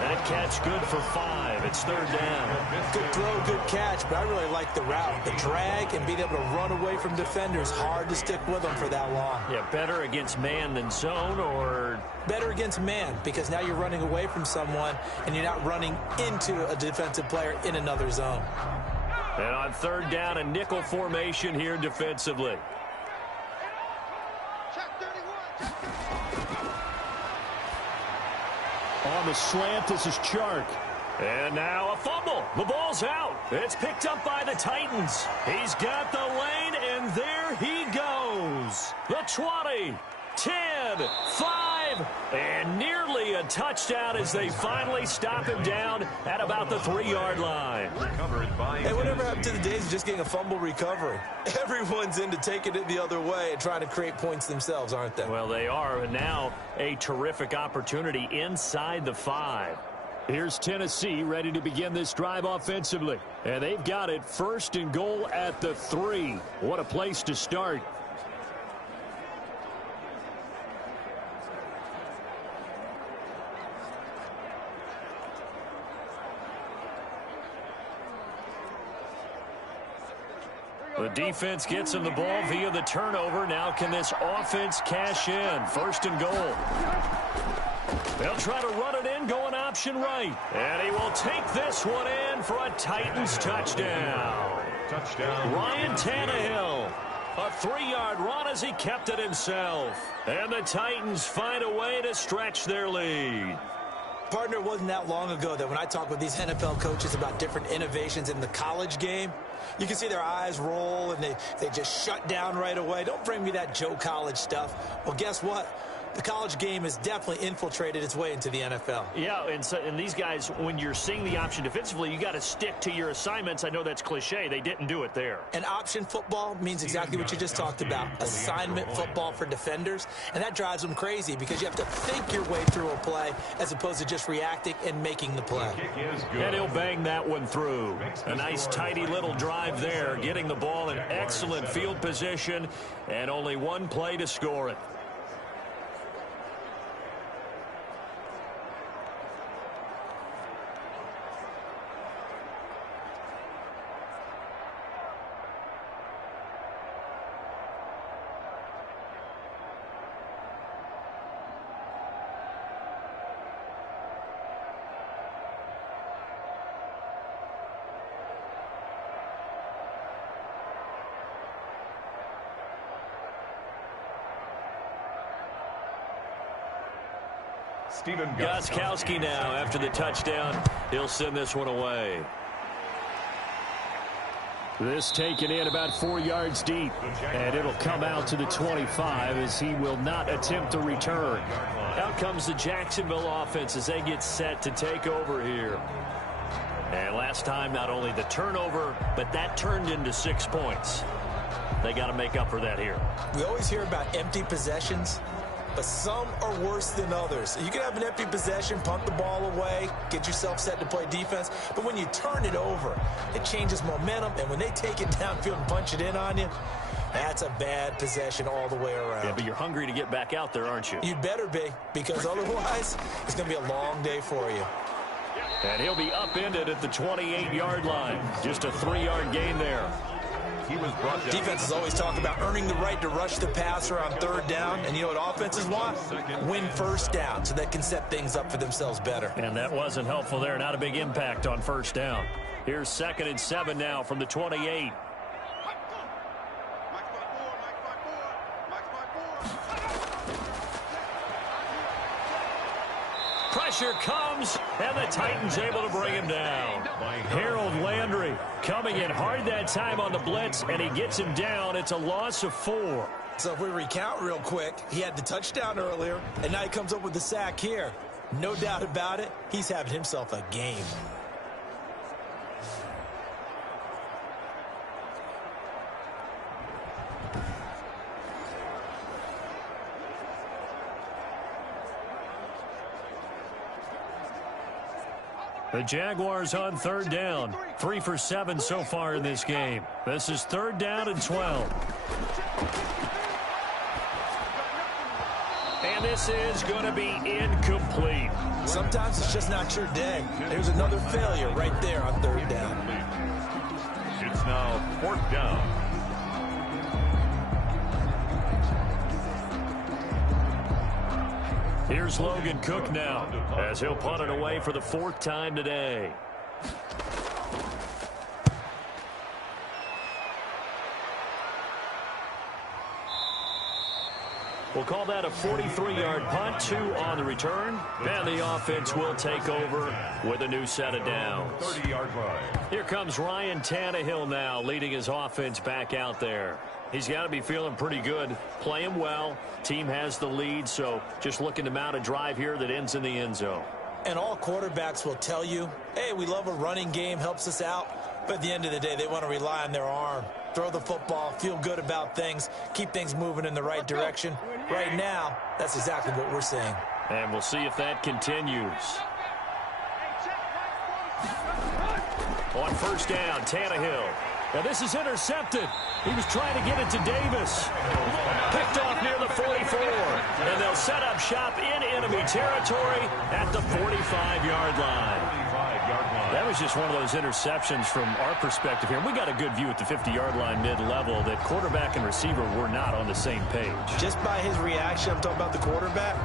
That catch good for 5. It's 3rd down. Good throw, good catch, but I really like the route. The drag and being able to run away from defenders. Hard to stick with them for that long. Yeah, better against man than zone, or? Better against man, because now you're running away from someone and you're not running into a defensive player in another zone. And on 3rd down, a nickel formation here defensively. On the slant, this is Chark. And now a fumble. The ball's out. It's picked up by the Titans. He's got the lane, and there he goes. The 20, 10, 5, and nearly a touchdown as they finally stop him down at about the 3-yard line. Hey, whatever happened to the days of just getting a fumble recovery? Everyone's into taking it the other way and trying to create points themselves, aren't they? Well, they are, and now a terrific opportunity inside the 5. Here's Tennessee ready to begin this drive offensively. And they've got it 1st and goal at the 3. What a place to start. The defense gets him the ball via the turnover. Now can this offense cash in? 1st and goal. They'll try to run it in, going option right. And he will take this one in for a Titans touchdown. Ryan Tannehill. A 3-yard run as he kept it himself. And the Titans find a way to stretch their lead. Partner, it wasn't that long ago that when I talk with these NFL coaches about different innovations in the college game, you can see their eyes roll and they just shut down right away. Don't bring me that Joe College stuff. Well, guess what? The college game has definitely infiltrated its way into the NFL. Yeah, and these guys, when you're seeing the option defensively, you got to stick to your assignments. I know that's cliche. They didn't do it there. And option football means exactly what you just talked about. Assignment football for defenders. And that drives them crazy because you have to think your way through a play as opposed to just reacting and making the play. And he'll bang that one through. A nice, tidy little drive there, getting the ball in excellent field position, and only one play to score it. Gostkowski now after the touchdown. He'll send this one away. This taken in about 4 yards deep, and it'll come out to the 25 as he will not attempt to return. Out comes the Jacksonville offense as they get set to take over here. And last time, not only the turnover, but that turned into 6 points. They got to make up for that here. We always hear about empty possessions, but some are worse than others. You can have an empty possession, punt the ball away, get yourself set to play defense, but when you turn it over, it changes momentum, and when they take it downfield and punch it in on you, that's a bad possession all the way around. Yeah, but you're hungry to get back out there, aren't you? You'd better be, because otherwise, it's going to be a long day for you. And he'll be upended at the 28-yard line. Just a 3-yard gain there. Defenses always talk about earning the right to rush the passer on 3rd down. And you know what offenses want? Win 1st down so they can set things up for themselves better. And that wasn't helpful there. Not a big impact on 1st down. Here's 2nd and 7 now from the 28. Pressure comes, and the Titans able to bring him down. Harold Landry coming in hard that time on the blitz, and he gets him down. It's a loss of 4. So if we recount real quick, he had the touchdown earlier, and now he comes up with the sack here. No doubt about it, he's having himself a game. The Jaguars on 3rd down. 3 for 7 so far in this game. This is 3rd down and 12. And this is going to be incomplete. Sometimes it's just not your day. There's another failure right there on 3rd down. It's now 4th down. Here's Logan Cook now as he'll punt it away for the 4th time today. We'll call that a 43-yard punt, 2 on the return, and the offense will take over with a new set of downs. 30-yard line. Here comes Ryan Tannehill now leading his offense back out there. He's got to be feeling pretty good, playing well. Team has the lead, so just looking to mount a drive here that ends in the end zone. And all quarterbacks will tell you, hey, we love a running game, helps us out. But at the end of the day, they want to rely on their arm. Throw the football, feel good about things, keep things moving in the right direction. Right now, that's exactly what we're seeing. And we'll see if that continues. On 1st down, Tannehill. Now this is intercepted. He was trying to get it to Davis. Picked off near the 44. And they'll set up shop in enemy territory at the 45-yard line. That was just one of those interceptions from our perspective here. We got a good view at the 50-yard line mid-level that quarterback and receiver were not on the same page. Just by his reaction, I'm talking about the quarterback,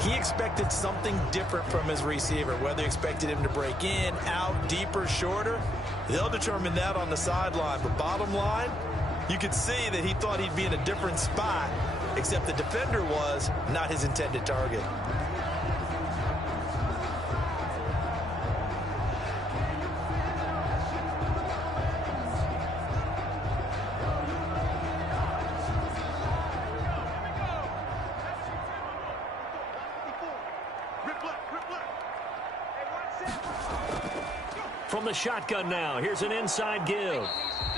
he expected something different from his receiver, whether he expected him to break in, out, deeper, shorter. They'll determine that on the sideline. But bottom line, you could see that he thought he'd be in a different spot, except the defender was not his intended target. From the shotgun now, here's an inside give.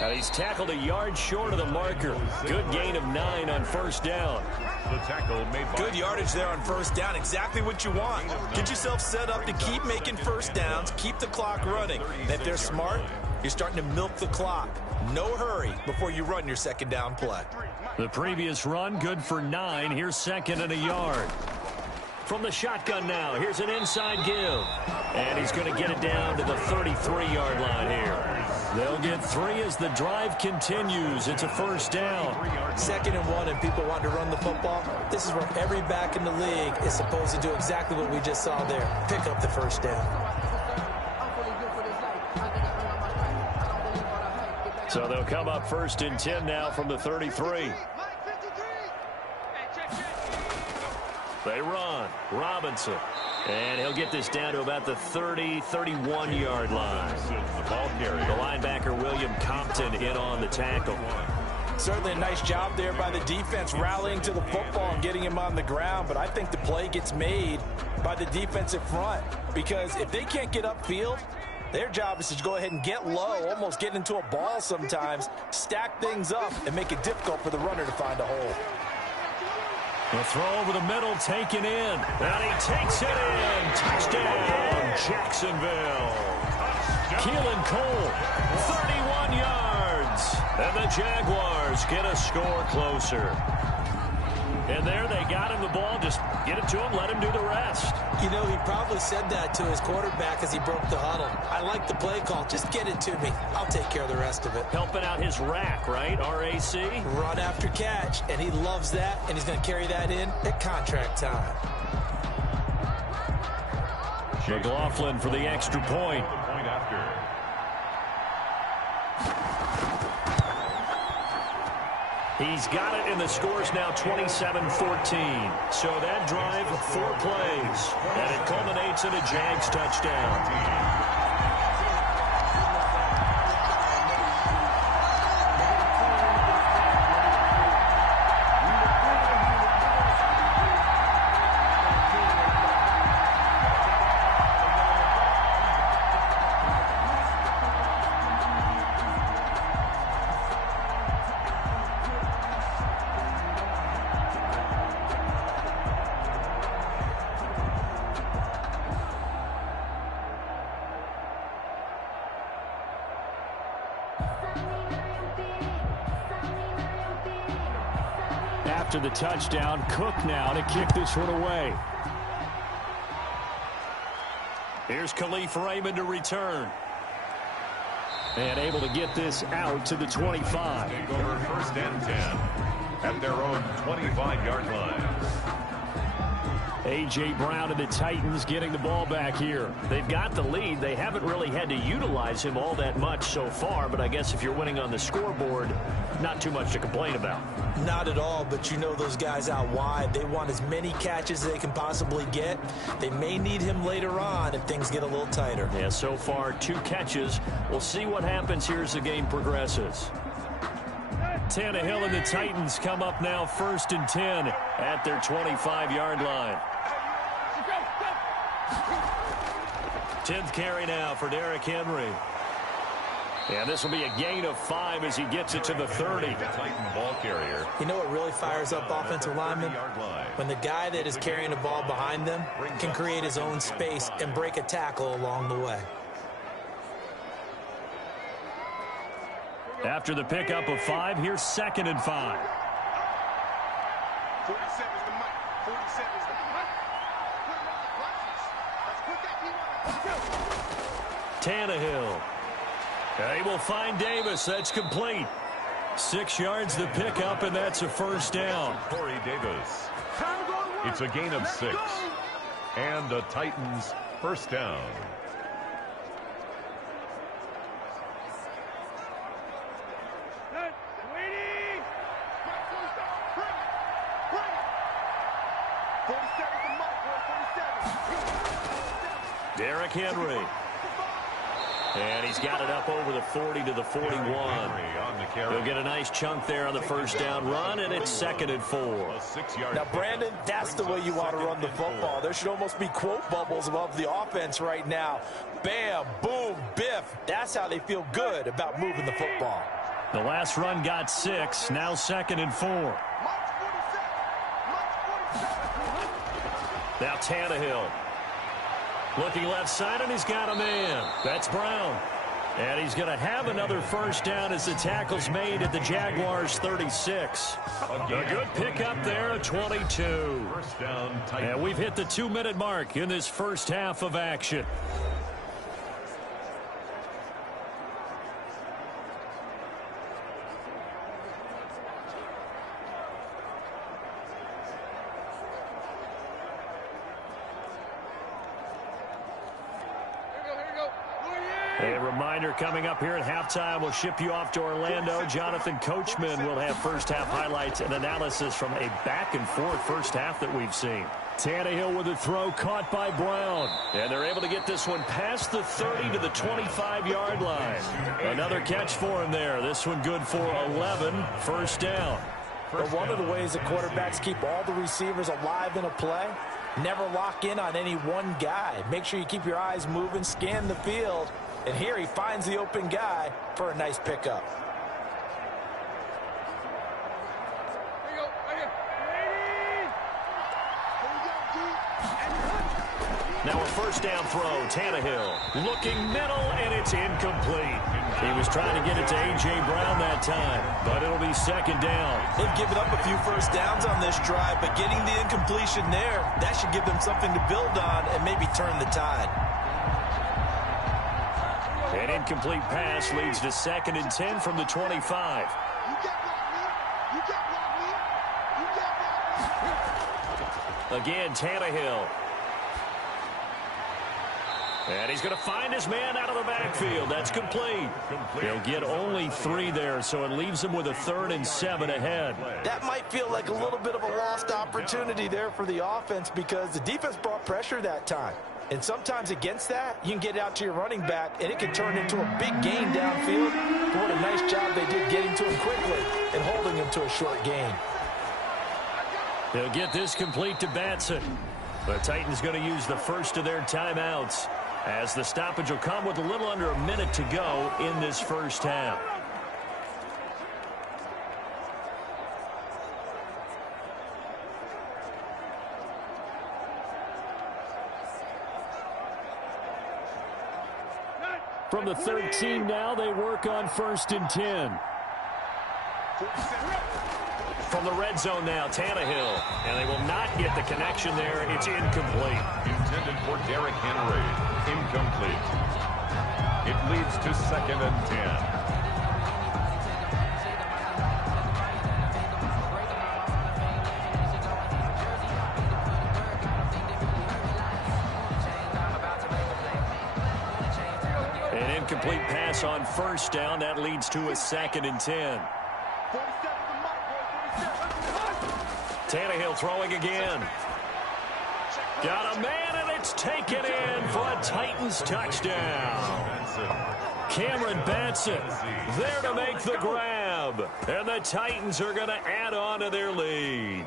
And he's tackled a yard short of the marker. Good gain of 9 on 1st down. The tackle made by good yardage there on 1st down. Exactly what you want. Get yourself set up to keep making 1st downs, keep the clock running. And if they're smart, you're starting to milk the clock. No hurry before you run your 2nd down play. The previous run, good for 9. Here's 2nd and a yard. From the shotgun now, here's an inside give. And he's going to get it down to the 33-yard line here. They'll get 3 as the drive continues. It's a 1st down. 2nd and 1, and people want to run the football. This is where every back in the league is supposed to do exactly what we just saw there. Pick up the 1st down. So they'll come up 1st and 10 now from the 33. They run. Robinson. And he'll get this down to about the 30, 31-yard line. The ball carrier. The linebacker, William Compton, in on the tackle. Certainly a nice job there by the defense rallying to the football and getting him on the ground, but I think the play gets made by the defensive front because if they can't get upfield, their job is to go ahead and get low, almost get into a ball sometimes, stack things up, and make it difficult for the runner to find a hole. The throw over the middle, taken in, and he takes it in. Touchdown, Jacksonville. Keelan Cole, 31 yards. And the Jaguars get a score closer. And there they got him the ball. Just get it to him, let him do the rest. You know, he probably said that to his quarterback as he broke the huddle. I like the play call. Just get it to me. I'll take care of the rest of it. Helping out his rack, right? RAC? Run after catch, and he loves that, and he's going to carry that in at contract time. McLaughlin for the extra point. Point after. He's got it, and the score's now 27-14. So that drive, 4 plays, and it culminates in a Jags touchdown. After the touchdown, Cook now to kick this one away. Here's Khalif Raymond to return. And able to get this out to the 25. Take over 1st and 10 at their own 25-yard line. A.J. Brown and the Titans getting the ball back here. They've got the lead. They haven't really had to utilize him all that much so far, but I guess if you're winning on the scoreboard, not too much to complain about. Not at all, but you know those guys out wide. They want as many catches as they can possibly get. They may need him later on if things get a little tighter. Yeah, so far 2 catches. We'll see what happens here as the game progresses. Tannehill and the Titans come up now 1st and 10 at their 25-yard line. 10th carry now for Derrick Henry. Yeah, this will be a gain of 5 as he gets it to the 30. The Titan ball carrier. You know what really fires up offensive linemen? When the guy that is carrying the ball behind them can create his own space and break a tackle along the way. After the pickup of 5, here's 2nd and 5. 47 is the mic. 47 is the mic. Let's put that Tannehill. He will find Davis. That's complete. 6 yards the pickup, and that's a 1st down. Corey Davis. It's a gain of 6. And the Titans 1st down. Derrick Henry. And he's got it up over the 40 to the 41. He'll get a nice chunk there on the 1st down run, and it's 2nd and 4. Now, Brandon, that's the way you want to run the football. There should almost be quote bubbles above the offense right now. Bam, boom, biff. That's how they feel good about moving the football. The last run got 6. Now 2nd and 4. Now Tannehill. Looking left side, and he's got a man. That's Brown. And he's going to have another 1st down as the tackle's made at the Jaguars 36. A good pickup there at 22. And we've hit the 2-minute mark in this first half of action. A reminder coming up here at halftime. We'll ship you off to Orlando. Jonathan Coachman will have first-half highlights and analysis from a back-and-forth first half that we've seen. Tannehill with a throw caught by Brown. And they're able to get this one past the 30 to the 25-yard line. Another catch for him there. This one good for 11. First down. But one of the ways that quarterbacks keep all the receivers alive in a play, never lock in on any one guy. Make sure you keep your eyes moving, scan the field. And here he finds the open guy for a nice pickup. Now a first down throw. Tannehill looking middle, and it's incomplete. He was trying to get it to A.J. Brown that time, but it'll be second down. They've given up a few first downs on this drive, but getting the incompletion there, that should give them something to build on and maybe turn the tide. An incomplete pass leads to 2nd and 10 from the 25. Again, Tannehill. And he's going to find his man out of the backfield. That's complete. He'll get only 3 there, so it leaves him with a 3rd and 7 ahead. That might feel like a little bit of a lost opportunity there for the offense because the defense brought pressure that time. And sometimes against that, you can get out to your running back, and it can turn into a big gain downfield. But what a nice job they did getting to him quickly and holding him to a short gain. They'll get this complete to Batson. The Titans going to use the first of their timeouts, as the stoppage will come with a little under a minute to go in this first half. From the 13 now, they work on 1st and 10. From the red zone now, Tannehill. And they will not get the connection there. It's incomplete. Intended for Derrick Henry. Incomplete. It leads to 2nd and 10. Incomplete pass on first down. That leads to a 2nd and 10. Tannehill throwing again. Got a man, and it's taken in for a Titans touchdown. Cameron Batson there to make the grab. And the Titans are going to add on to their lead.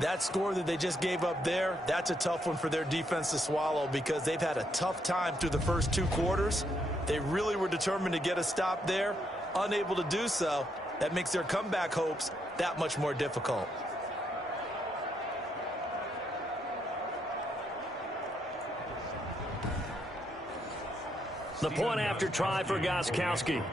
That score that they just gave up there, that's a tough one for their defense to swallow because they've had a tough time through the first 2 quarters. They really were determined to get a stop there, unable to do so. That makes their comeback hopes that much more difficult. The point after try for Gostkowski.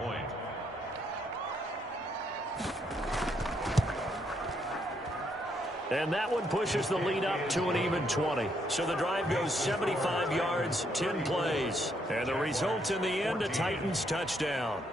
And that one pushes the lead up to an even 20. So the drive goes 75 yards, 10 plays. And the result in the end, a Titans touchdown.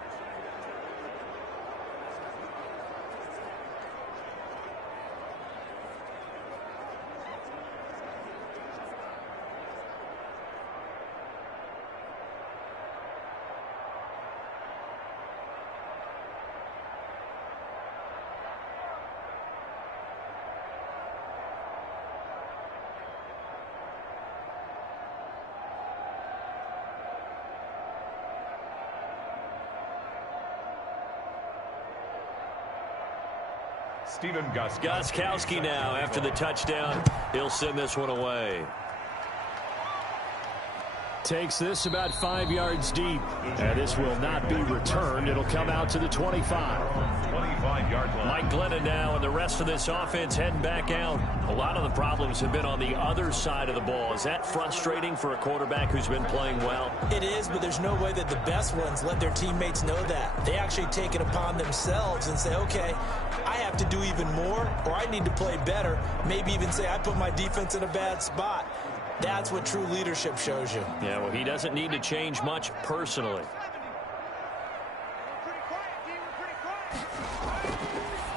Gostkowski now after the touchdown. He'll send this one away. Takes this about 5 yards deep. And this will not be returned. It'll come out to the 25. 25-yard line. Mike Glennon now and the rest of this offense heading back out. A lot of the problems have been on the other side of the ball. Is that frustrating for a quarterback who's been playing well? It is, but there's no way that the best ones let their teammates know that. They actually take it upon themselves and say, okay, I have to do even more, or I need to play better. Maybe even say I put my defense in a bad spot. That's what true leadership shows you. Yeah, well, he doesn't need to change much personally.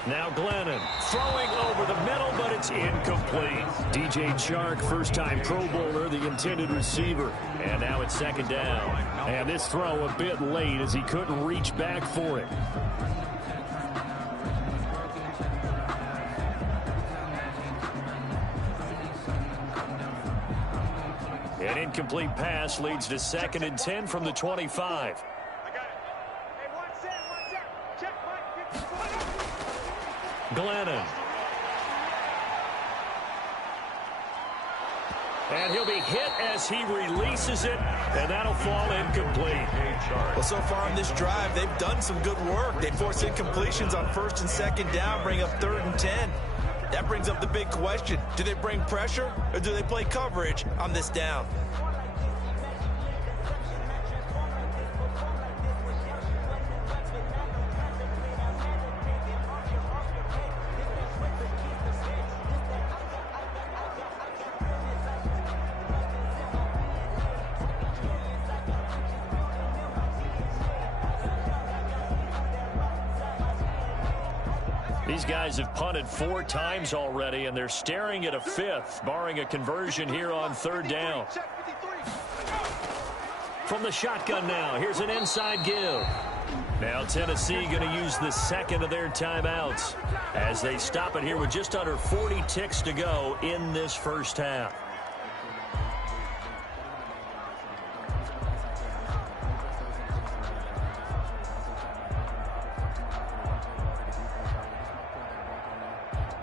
Now Glennon throwing over the middle, but it's It's incomplete. DJ Chark, first-time Pro Bowler, the intended receiver. And now it's second down. And this throw a bit late as he couldn't reach back for it. An incomplete pass leads to 2nd and 10 from the 25. Glennon. And he'll be hit as he releases it, and that'll fall incomplete. Well, so far on this drive, they've done some good work. They force incompletions on 1st and 2nd down, bring up 3rd and 10. That brings up the big question. Do they bring pressure, or do they play coverage on this down? These guys have punted 4 times already, and they're staring at a 5th, barring a conversion here on 3rd down. From the shotgun now, here's an inside give. Now Tennessee going to use the 2nd of their timeouts as they stop it here with just under 40 ticks to go in this first half.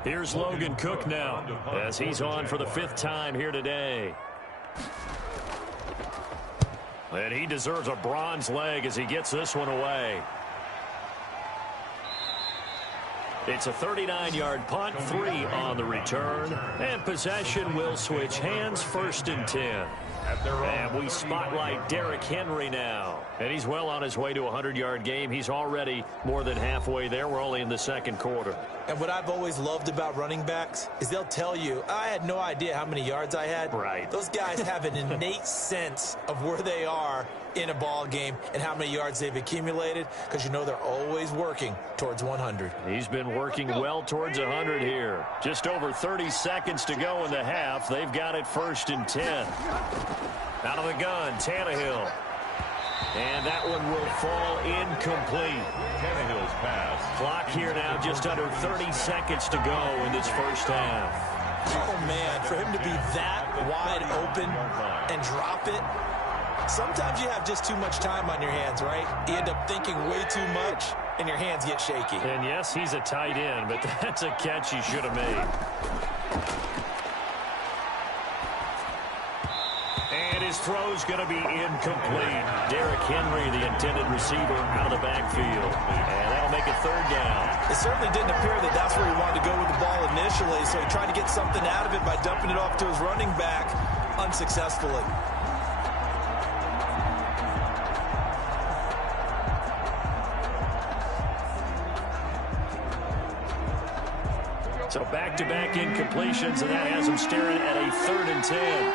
Here's Logan Cook now as he's on for the 5th time here today. And he deserves a bronze leg as he gets this one away. It's a 39-yard punt, 3 on the return. And possession will switch hands, 1st and 10. And we spotlight Derrick Henry now. And he's well on his way to a 100-yard game. He's already more than halfway there. We're only in the 2nd quarter. And what I've always loved about running backs is they'll tell you, I had no idea how many yards I had. Right. Those guys have an innate sense of where they are in a ball game and how many yards they've accumulated, because you know they're always working towards 100. He's been working well towards 100 here. Just over 30 seconds to go in the half. They've got it 1st and 10. Out of the gun, Tannehill. And that one will fall incomplete. Tannehill's pass. Clock here now, just under 30 seconds to go in this first half. Oh, man, for him to be that wide open and drop it, sometimes you have just too much time on your hands, right? You end up thinking way too much, and your hands get shaky. And, yes, he's a tight end, but that's a catch he should have made. And his throw's going to be incomplete. Derrick Henry, the intended receiver, out of the backfield. And that'll make it 3rd down. It certainly didn't appear that that's where he wanted to go with the ball initially, so he tried to get something out of it by dumping it off to his running back unsuccessfully. So back-to-back incompletions, and that has him staring at a 3rd and 10.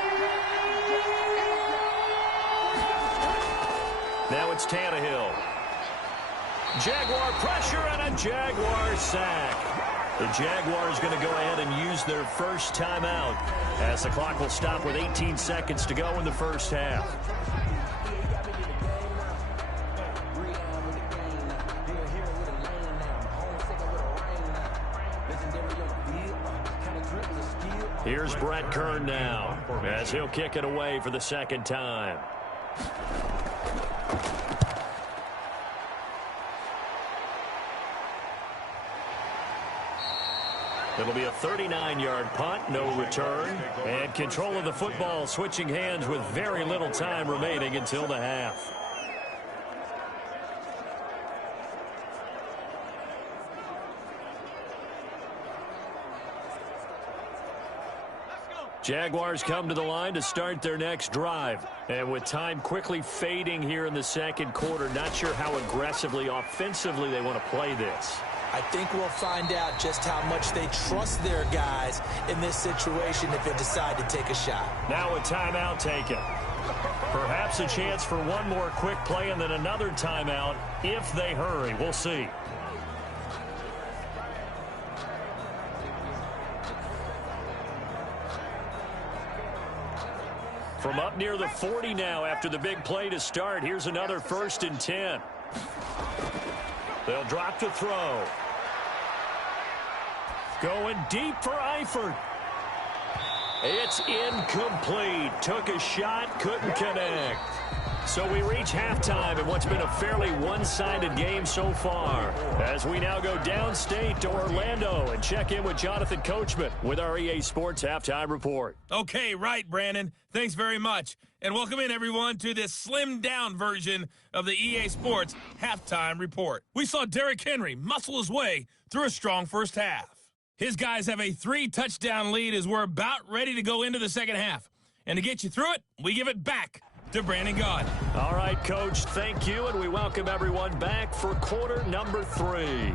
Now it's Tannehill. Jaguar pressure and a Jaguar sack. The Jaguars going to go ahead and use their first timeout as the clock will stop with 18 seconds to go in the first half. Here's Brett Kern now as he'll kick it away for the 2nd time. It'll be a 39-yard punt, no return. And control of the football switching hands with very little time remaining until the half. Jaguars come to the line to start their next drive. And with time quickly fading here in the 2nd quarter, not sure how aggressively, offensively they want to play this. I think we'll find out just how much they trust their guys in this situation if they decide to take a shot. Now a timeout taken. Perhaps a chance for one more quick play and then another timeout if they hurry. We'll see. From up near the 40 now after the big play to start. Here's another 1st and 10. They'll drop to throw. Going deep for Eifert. It's incomplete. Took a shot, couldn't connect. So we reach halftime in what's been a fairly one-sided game so far. As we now go downstate to Orlando and check in with Jonathan Coachman with our EA Sports Halftime Report. Okay, right, Brandon. Thanks very much. And welcome in, everyone, to this slimmed-down version of the EA Sports Halftime Report. We saw Derrick Henry muscle his way through a strong first half. His guys have a 3-touchdown lead as we're about ready to go into the second half. And to get you through it, we give it back to Brandon Gaud. All right, Coach, thank you, and we welcome everyone back for quarter number 3.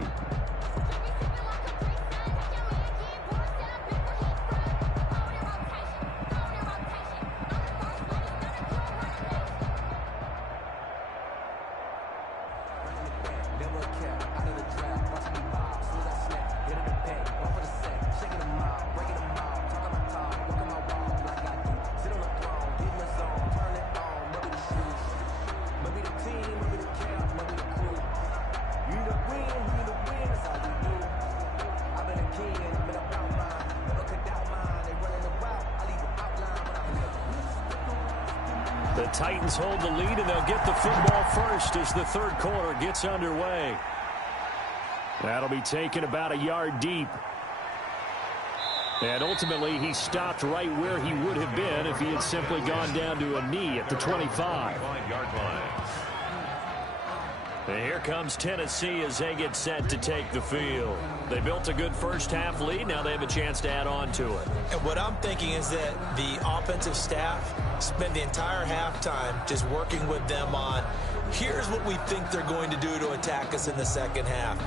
The Titans hold the lead, and they'll get the football first as the third quarter gets underway. That'll be taken about a yard deep. And ultimately, he stopped right where he would have been if he had simply gone down to a knee at the 25. 5-yard line. And here comes Tennessee as they get set to take the field. They built a good first-half lead. Now they have a chance to add on to it. And what I'm thinking is that the offensive staff spend the entire halftime just working with them on, here's what we think they're going to do to attack us in the second half.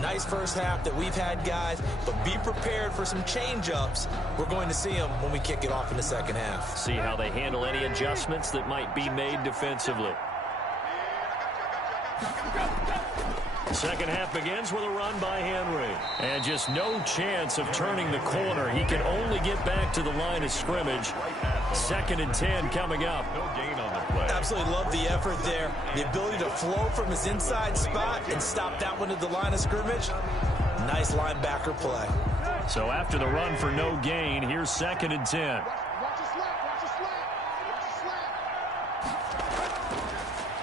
Nice first half that we've had, guys, but be prepared for some change-ups. We're going to see them when we kick it off in the second half. See how they handle any adjustments that might be made defensively. Second half begins with a run by Henry. And just no chance of turning the corner. He can only get back to the line of scrimmage. 2nd and 10 coming up. No gain on the play. Absolutely love the effort there. The ability to flow from his inside spot and stop that one at the line of scrimmage. Nice linebacker play. So after the run for no gain, here's 2nd and 10.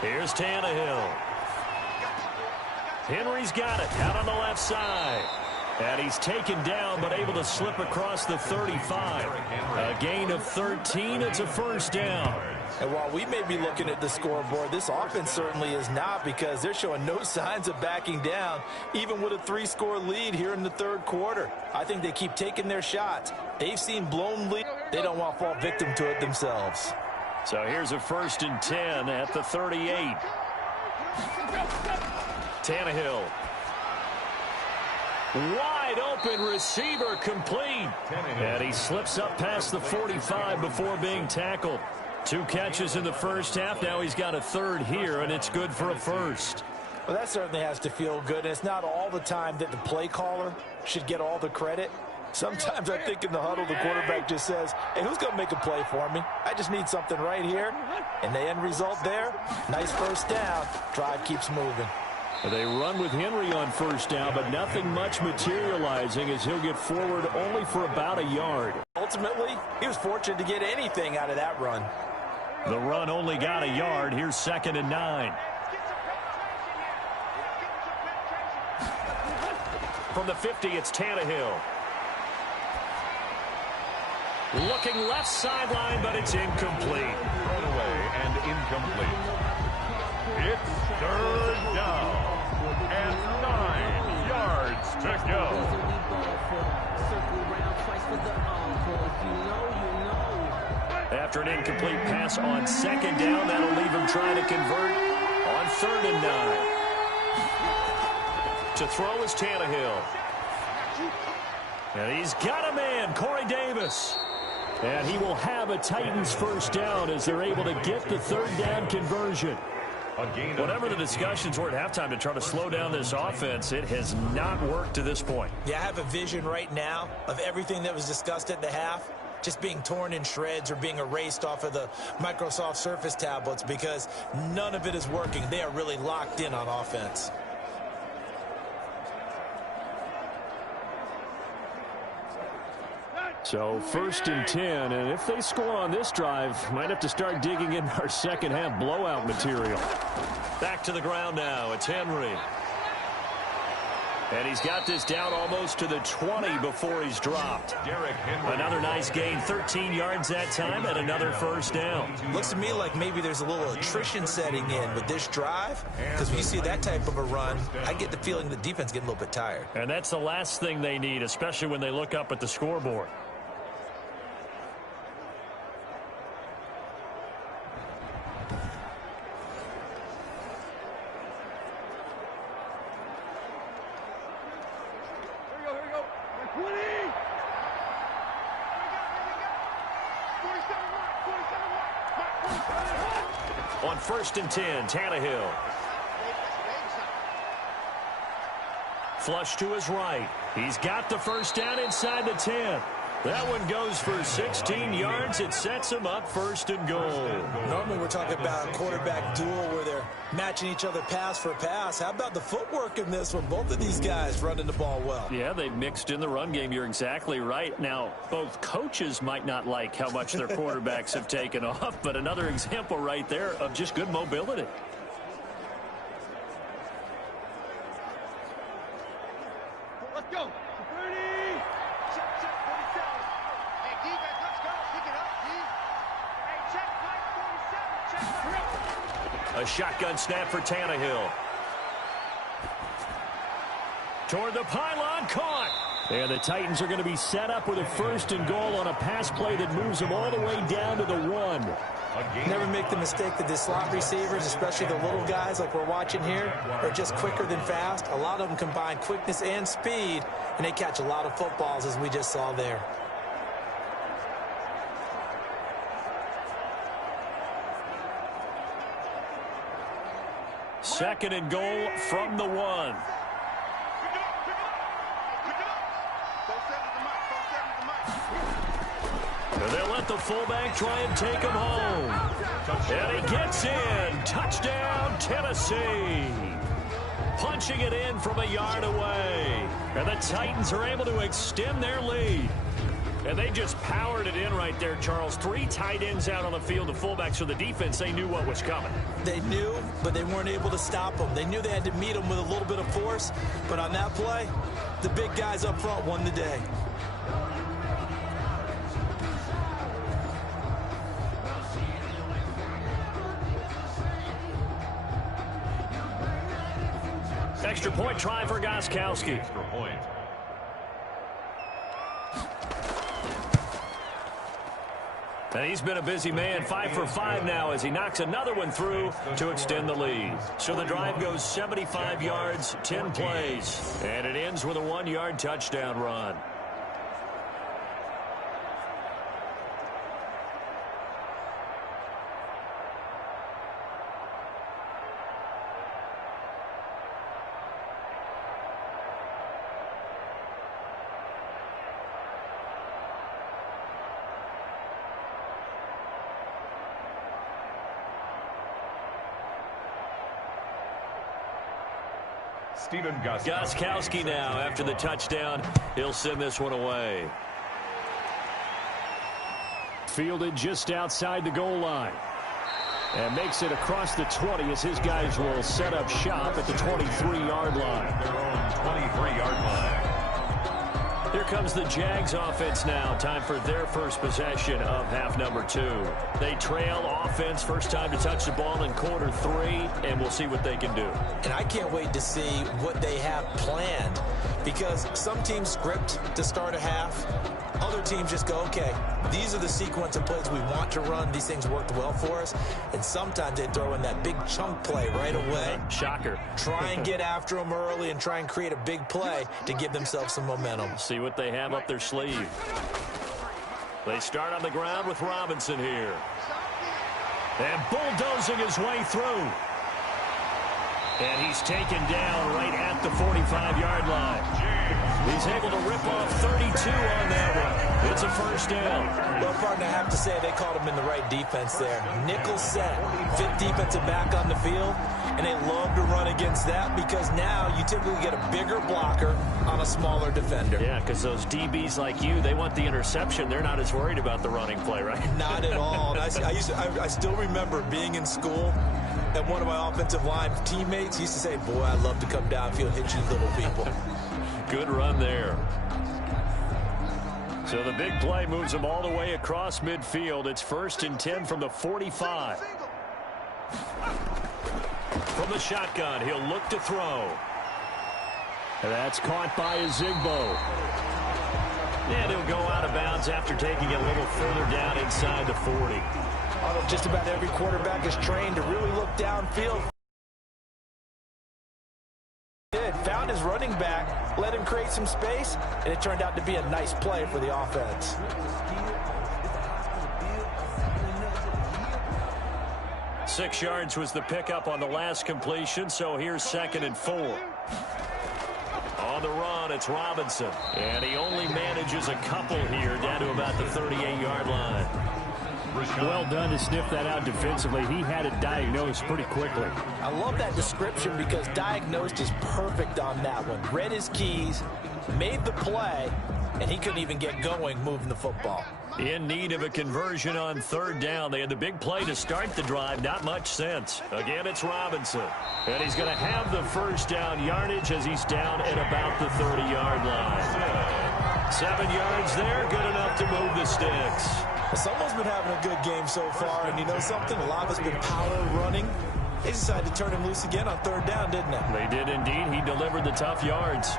Here's Tannehill. Henry's got it out on the left side. And he's taken down but able to slip across the 35. A gain of 13. It's a first down. And while we may be looking at the scoreboard, this offense certainly is not, because they're showing no signs of backing down, even with a 3-score lead here in the third quarter. I think they keep taking their shots. They've seen blown lead. They don't want to fall victim to it themselves. So here's a 1st and 10 at the 38. Tannehill. Wide open receiver complete. And he slips up past the 45 before being tackled. 2 catches in the first half. Now he's got a third here, and it's good for a first. Well, that certainly has to feel good. And it's not all the time that the play caller should get all the credit. Sometimes I think in the huddle, the quarterback just says, hey, who's going to make a play for me? I just need something right here. And the end result there, nice first down. Drive keeps moving. They run with Henry on first down, but nothing much materializing as he'll get forward only for about a yard. Ultimately, he was fortunate to get anything out of that run. The run only got a yard. Here's 2nd and 9. From the 50, it's Tannehill. Looking left sideline, but it's incomplete. Thrown away and incomplete. It's 3rd down and 9 yards to go. After an incomplete pass on 2nd down, that'll leave him trying to convert on 3rd and 9. To throw is Tannehill. And he's got a man, Corey Davis. And he will have a Titans first down as they're able to get the 3rd down conversion. Whatever the discussions were at halftime to try to slow down this offense, it has not worked to this point. Yeah, I have a vision right now of everything that was discussed at the half. just being torn in shreds or being erased off of the Microsoft Surface tablets, because none of it is working. They are really locked in on offense. So 1st and 10, and if they score on this drive, might have to start digging in our second half blowout material. Back to the ground now. It's Henry. And he's got this down almost to the 20 before he's dropped. Another nice gain, 13 yards that time, and another first down. Looks to me like maybe there's a little attrition setting in with this drive, because when you see that type of a run, I get the feeling the defense getting a little bit tired. And that's the last thing they need, especially when they look up at the scoreboard. On 1st and 10, Tannehill. Flush to his right. He's got the first down inside the 10. That one goes for 16 yards. It sets him up 1st and goal. Normally we're talking about a quarterback duel where they're matching each other pass for pass. How about the footwork in this one? Both of these guys running the ball well. Yeah, they've mixed in the run game. You're exactly right. Now, both coaches might not like how much their quarterbacks have taken off, but another example right there of just good mobility. Let's go. 30. Check, 47. Hey, defense, let's go. Pick it up, D. Hey, check, Mike, 47. Check. A shotgun snap for Tannehill. Toward the pylon, caught. And the Titans are going to be set up with a 1st and goal on a pass play that moves them all the way down to the 1. Never make the mistake that the slot receivers, especially the little guys like we're watching here, are just quicker than fast. A lot of them combine quickness and speed, and they catch a lot of footballs, as we just saw there. Second and goal from the 1. They'll let the fullback try and take him home. And he gets in. Touchdown, Tennessee. Punching it in from a yard away. And the Titans are able to extend their lead. And they just powered it in right there, Charles. 3 tight ends out on the field, the fullbacks for the defense. They knew what was coming. They knew, but they weren't able to stop them. They knew they had to meet them with a little bit of force. But on that play, the big guys up front won the day. Extra point try for Gostkowski. Extra point. And he's been a busy man, 5 for 5 now as he knocks another one through to extend the lead. So the drive goes 75 yards, 10 plays, and it ends with a 1-yard touchdown run. Gostkowski now after the touchdown. He'll send this one away. Fielded just outside the goal line. And makes it across the 20 as his guys will set up shop at the 23-yard line. Their own 23-yard line. Here comes the Jags offense now. Time for their first possession of half number 2. They trail offense, first time to touch the ball in quarter 3, and we'll see what they can do. And I can't wait to see what they have planned, because some teams script to start a half. Other teams just go, okay, these are the sequence of plays we want to run. These things worked well for us. And sometimes they throw in that big chunk play right away. Shocker. Try and get after them early and try and create a big play to give themselves some momentum. See what they have up their sleeve. They start on the ground with Robinson here. And bulldozing his way through. And he's taken down right at the 45-yard line. He's able to rip off 32 on that one. It's a first down. Well, partner, I have to say they called him in the right defense there. Nickel set, fifth defensive back on the field, and they love to run against that because now you typically get a bigger blocker on a smaller defender. Yeah, because those DBs like you, they want the interception. They're not as worried about the running play, right? Not at all. I still remember being in school, and one of my offensive line teammates used to say, boy, I'd love to come downfield, hit you little people. Good run there. So the big play moves them all the way across midfield. It's 1st and 10 from the 45. From the shotgun, he'll look to throw. That's caught by Ezigbo. And he'll go out of bounds after taking it a little further down inside the 40. Just about every quarterback is trained to really look downfield. Found his running back, let him create some space, and it turned out to be a nice play for the offense. Six yards was the pickup on the last completion, so here's 2nd and 4. On the run, it's Robinson, and he only manages a couple here down to about the 38-yard line. Well done to sniff that out defensively. He had it diagnosed pretty quickly. I love that description because diagnosed is perfect on that one. Read his keys, made the play, and he couldn't even get going moving the football. In need of a conversion on 3rd down. They had the big play to start the drive. Not much sense. Again, it's Robinson. And he's going to have the first down yardage as he's down at about the 30-yard line. 7 yards there. Good enough to move the sticks. Well, someone's been having a good game so far, and you know something? A lot of it's been power running. They decided to turn him loose again on 3rd down, didn't they? They did indeed. He delivered the tough yards.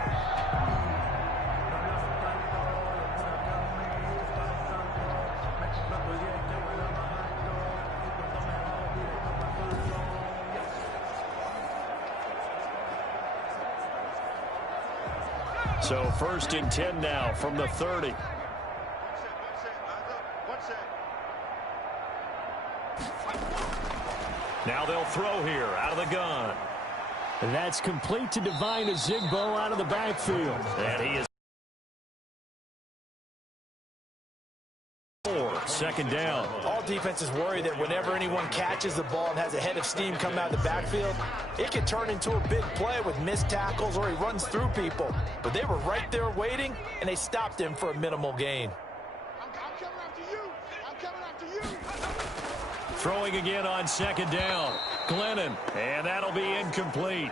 So 1st and 10 now from the 30. Now they'll throw here out of the gun. That's complete to Divine Ezigbo out of the backfield. And he is 2nd down. All defenses worry that whenever anyone catches the ball and has a head of steam coming out of the backfield, it can turn into a big play with missed tackles or he runs through people. But they were right there waiting, and they stopped him for a minimal gain. I'm coming after you. I'm coming after you. Throwing again on 2nd down. Glennon, and that'll be incomplete.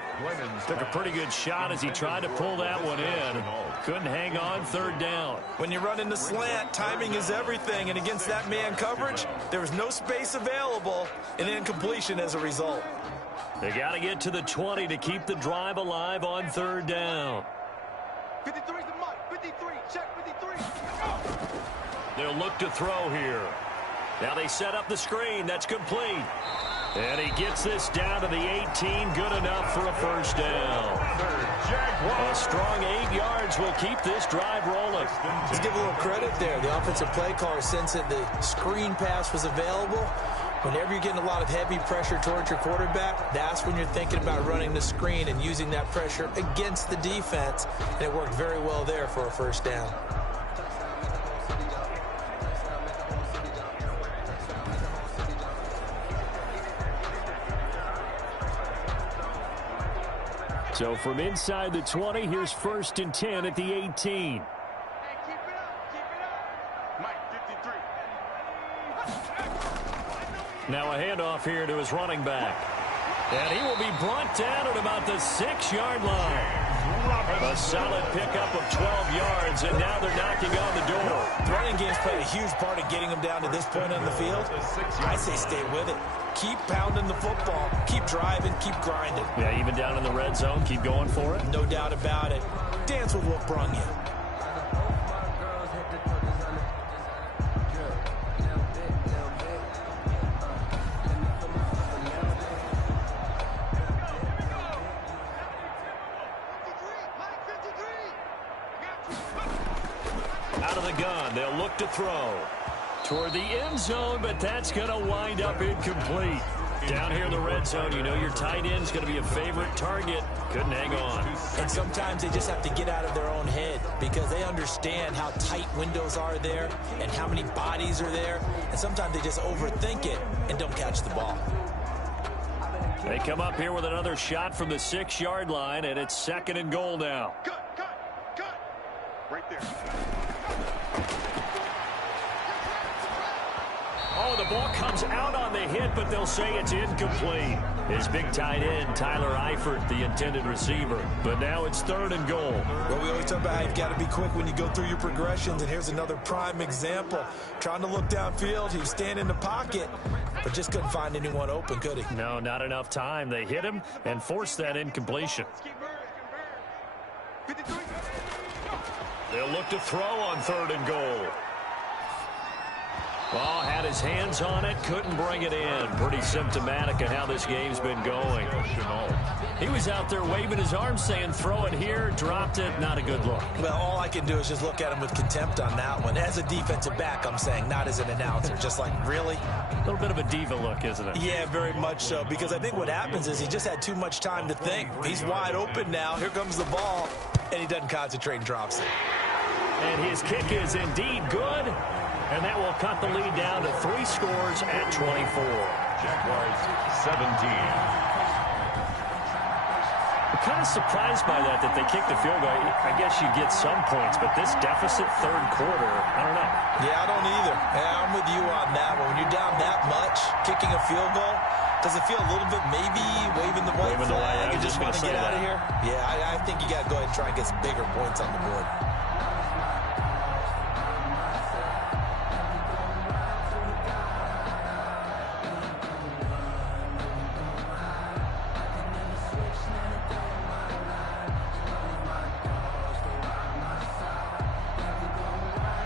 Took a pretty good shot as he tried to pull that one in. Couldn't hang on 3rd down. When you run in the slant, timing is everything, and against that man coverage, there was no space available, and incompletion as a result. They got to get to the 20 to keep the drive alive on 3rd down. 53's the mark. 53. Check 53. They'll look to throw here. Now they set up the screen. That's complete. And he gets this down to the 18. Good enough for a first down. A strong 8 yards will keep this drive rolling. Let's give a little credit there. The offensive play caller sensed that the screen pass was available. Whenever you're getting a lot of heavy pressure towards your quarterback, that's when you're thinking about running the screen and using that pressure against the defense. And it worked very well there for a first down. So from inside the 20, here's 1st and 10 at the 18. Hey, keep it up. Keep it up. Mike, 53. Now a handoff here to his running back. And he will be brought down at about the 6-yard line. A solid pickup of 12 yards, and now they're knocking on the door. The running game's played a huge part in getting them down to this point on the field. I say stay with it. Keep pounding the football. Keep driving. Keep grinding. Yeah, even down in the red zone, keep going for it. No doubt about it. Dance with what brung you. Out of the gun, they'll look to throw toward the end zone, but that's going to wind up incomplete. Down here in the red zone, you know your tight end's going to be a favorite target. Couldn't hang on. And sometimes they just have to get out of their own head because they understand how tight windows are there and how many bodies are there. And sometimes they just overthink it and don't catch the ball. They come up here with another shot from the 6-yard line, and it's 2nd and goal now. Cut. Right there. Oh, the ball comes out on the hit, but they'll say it's incomplete. His big tight end, Tyler Eifert, the intended receiver. But now it's 3rd and goal. Well, we always talk about how you've got to be quick when you go through your progressions, and here's another prime example. Trying to look downfield, he was standing in the pocket, but just couldn't find anyone open, could he? No, not enough time. They hit him and forced that incompletion. They'll look to throw on 3rd and goal. Well, had his hands on it, couldn't bring it in. Pretty symptomatic of how this game's been going. He was out there waving his arms saying, throw it here, dropped it, not a good look. Well, all I can do is just look at him with contempt on that one. As a defensive back, I'm saying, not as an announcer. Just like, really? A little bit of a diva look, isn't it? Yeah, very much so, because I think what happens is he just had too much time to think. He's wide open now. Here comes the ball, and he doesn't concentrate and drops it. And his kick is indeed good. And that will cut the lead down to 3 scores at 24. Jaguars 17. I'm kind of surprised by that they kicked the field goal. I guess you get some points, but this deficit 3rd quarter, I don't know. Yeah, I don't either. Yeah, I'm with you on that one. When you're down that much, kicking a field goal, does it feel a little bit maybe waving the white flag and just want to get out of here? Yeah, I think you got to go ahead and try and get some bigger points on the board.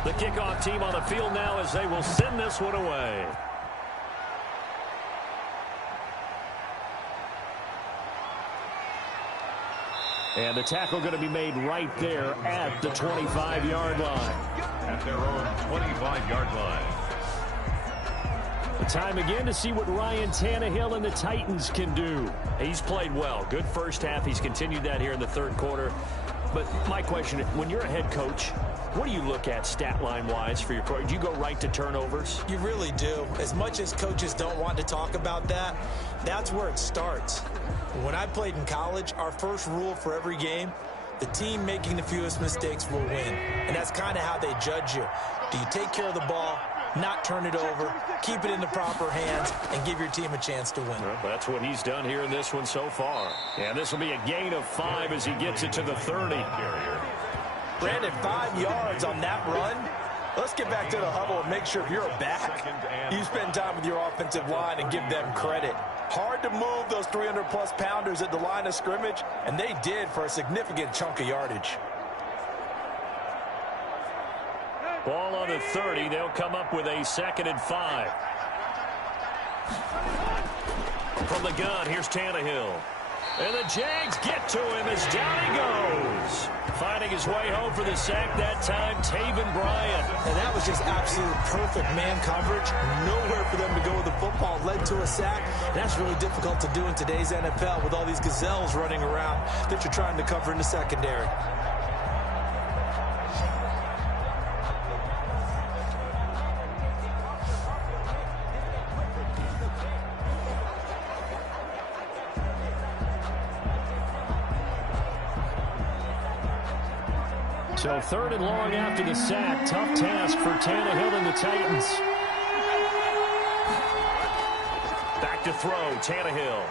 The kickoff team on the field now as they will send this one away. And the tackle going to be made right there at the 25-yard line. At their own 25-yard line. The time again to see what Ryan Tannehill and the Titans can do. He's played well. Good first half. He's continued that here in the 3rd quarter. But my question, when you're a head coach, what do you look at stat line-wise for your coach? Do you go right to turnovers? You really do. As much as coaches don't want to talk about that, that's where it starts. When I played in college, our first rule for every game, the team making the fewest mistakes will win. And that's kind of how they judge you. Do you take care of the ball, not turn it over, keep it in the proper hands, and give your team a chance to win? Well, that's what he's done here in this one so far. And this will be a gain of 5 as he gets it to the 30. Brandon, 5 yards on that run. Let's get back to the huddle and make sure if you're a back, you spend time with your offensive line and give them credit. Hard to move those 300-plus pounders at the line of scrimmage, and they did for a significant chunk of yardage. Ball on the 30. They'll come up with a 2nd and 5. From the gun, here's Tannehill. And the Jags get to him as down he goes. Finding his way home for the sack that time, Taven Bryan. And that was just absolute perfect man coverage. Nowhere for them to go with the football. Led to a sack. And that's really difficult to do in today's NFL with all these gazelles running around that you're trying to cover in the secondary. So 3rd and long after the sack. Tough task for Tannehill and the Titans. Back to throw, Tannehill.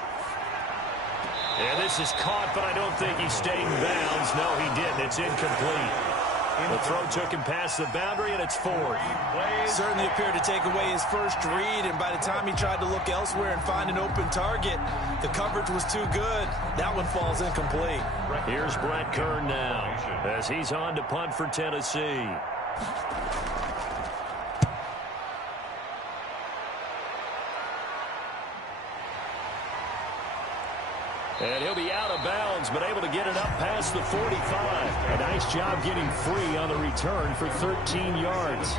And this is caught, but I don't think he stayed in bounds. No, he didn't. It's incomplete. The throw took him past the boundary, and it's 4th. Certainly appeared to take away his first read, and by the time he tried to look elsewhere and find an open target, the coverage was too good. That one falls incomplete. Here's Brett Kern now as he's on to punt for Tennessee. And he'll be out of bounds Jags, but able to get it up past the 45. A nice job getting free on the return for 13 yards.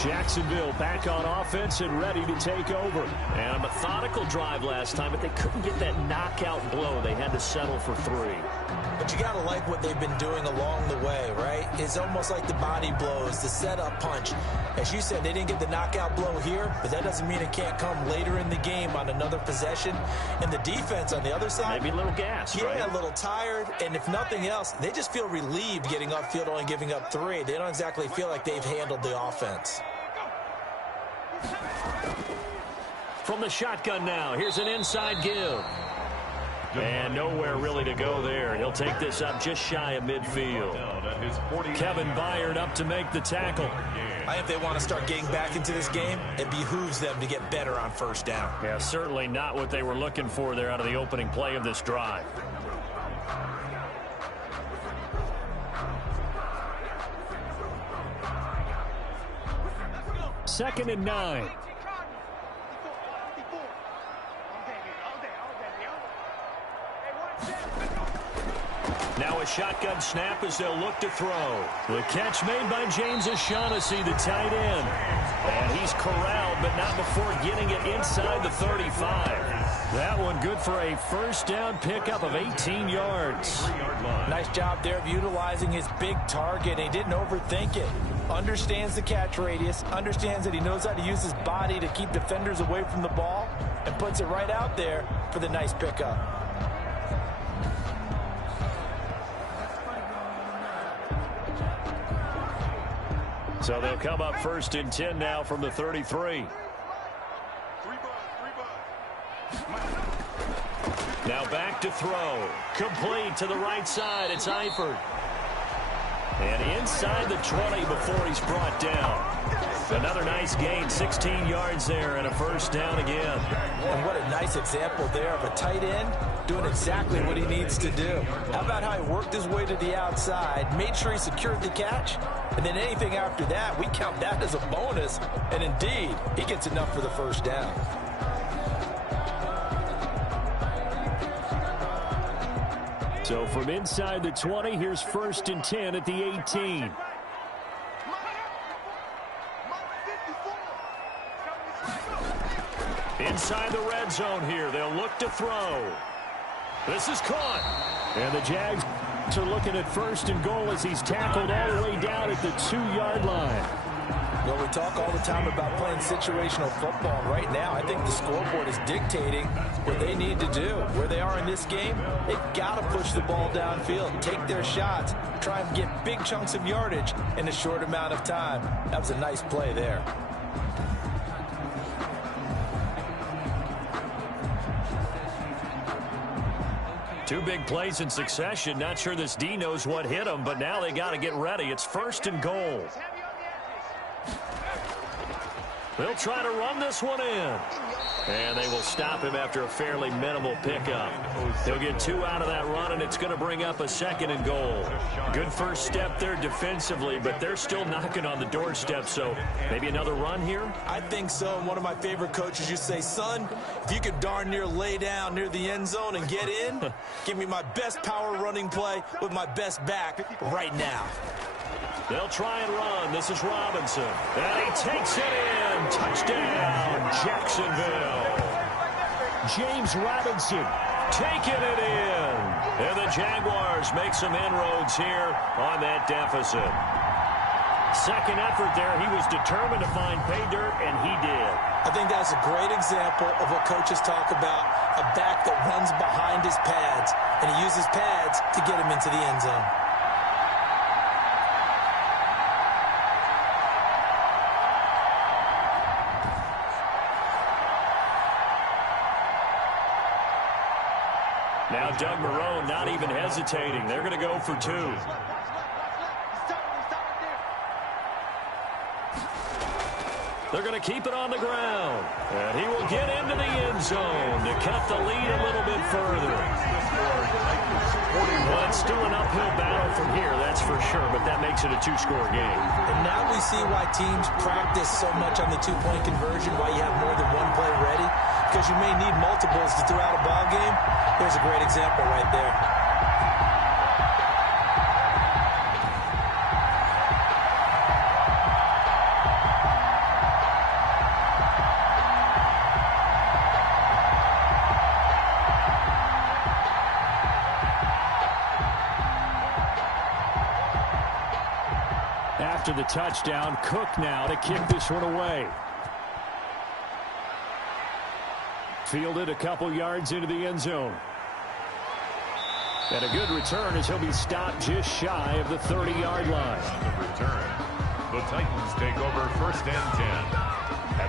Jacksonville back on offense and ready to take over. And a methodical drive last time, but they couldn't get that knockout blow. They had to settle for 3. But you got to like what they've been doing along the way, right? It's almost like the body blows, the setup punch. As you said, they didn't get the knockout blow here, but that doesn't mean it can't come later in the game on another possession. And the defense on the other side, maybe a little gas, right? Yeah, a little tired. And if nothing else, they just feel relieved getting upfield, only giving up 3. They don't exactly feel like they've handled the offense. From the shotgun now, here's an inside give. And nowhere really to go there. He'll take this up just shy of midfield. Kevin Byard up to make the tackle. I think if they want to start getting back into this game, it behooves them to get better on first down. Yeah, certainly not what they were looking for there out of the opening play of this drive. Second and 9. Now a shotgun snap as they'll look to throw. The catch made by James O'Shaughnessy, the tight end. And he's corralled, but not before getting it inside the 35. That one good for a first down pickup of 18 yards. Nice job there of utilizing his big target. He didn't overthink it. Understands the catch radius, understands that he knows how to use his body to keep defenders away from the ball, and puts it right out there for the nice pickup. So they'll come up first and 10 now from the 33. Now back to throw. Complete to the right side. It's Eifert. And inside the 20 before he's brought down. Another nice gain, 16 yards there, and a first down again. And what a nice example there of a tight end doing exactly what he needs to do. How about how he worked his way to the outside, made sure he secured the catch, and then anything after that, we count that as a bonus. And indeed, he gets enough for the first down. So from inside the 20, here's first and 10 at the 18. Inside the red zone here, they'll look to throw. This is caught. And the Jags are looking at first and goal as he's tackled all the way down at the 2-yard line. Well, we talk all the time about playing situational football. Right now, I think the scoreboard is dictating what they need to do. Where they are in this game, they've got to push the ball downfield, take their shots, try and get big chunks of yardage in a short amount of time. That was a nice play there. Two big plays in succession. Not sure this D knows what hit him, but now they got to get ready. It's first and goal. They'll try to run this one in. And they will stop him after a fairly minimal pickup. They'll get 2 out of that run, and it's going to bring up a second and goal. Good first step there defensively, but they're still knocking on the doorstep, so maybe another run here? I think so. And one of my favorite coaches used to say, son, if you could darn near lay down near the end zone and get in, give me my best power running play with my best back right now. They'll try and run. This is Robinson. And he takes it in. Touchdown, Jacksonville. James Robinson taking it in. And the Jaguars make some inroads here on that deficit. Second effort there. He was determined to find pay dirt, and he did. I think that's a great example of what coaches talk about, a back that runs behind his pads, and he uses pads to get him into the end zone. Now Doug Marrone not even hesitating. They're going to go for 2. They're going to keep it on the ground. And he will get into the end zone to cut the lead a little bit further. Well, it's still an uphill battle from here, that's for sure, but that makes it a 2-score game. And now we see why teams practice so much on the 2-point conversion, why you have more than one play ready, because you may need multiples to throw out a ball game. There's a great example right there. after the touchdown. Cook now to kick this one away. Fielded a couple yards into the end zone. And a good return as he'll be stopped just shy of the 30-yard line. On the return, the Titans take over 1st and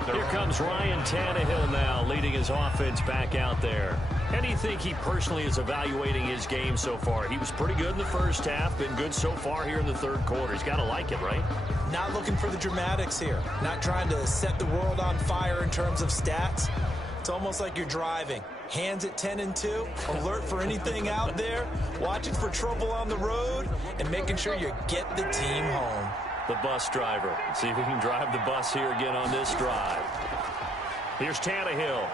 10. Here comes Ryan Tannehill now, leading his offense back out there. How do you think he personally is evaluating his game so far? He was pretty good in the first half, been good so far here in the third quarter. He's got to like it, right? Not looking for the dramatics here. Not trying to set the world on fire in terms of stats. It's almost like you're driving. Hands at 10 and 2, alert for anything out there, watching for trouble on the road, and making sure you get the team home. The bus driver. See if he can drive the bus here again on this drive. Here's Tannehill.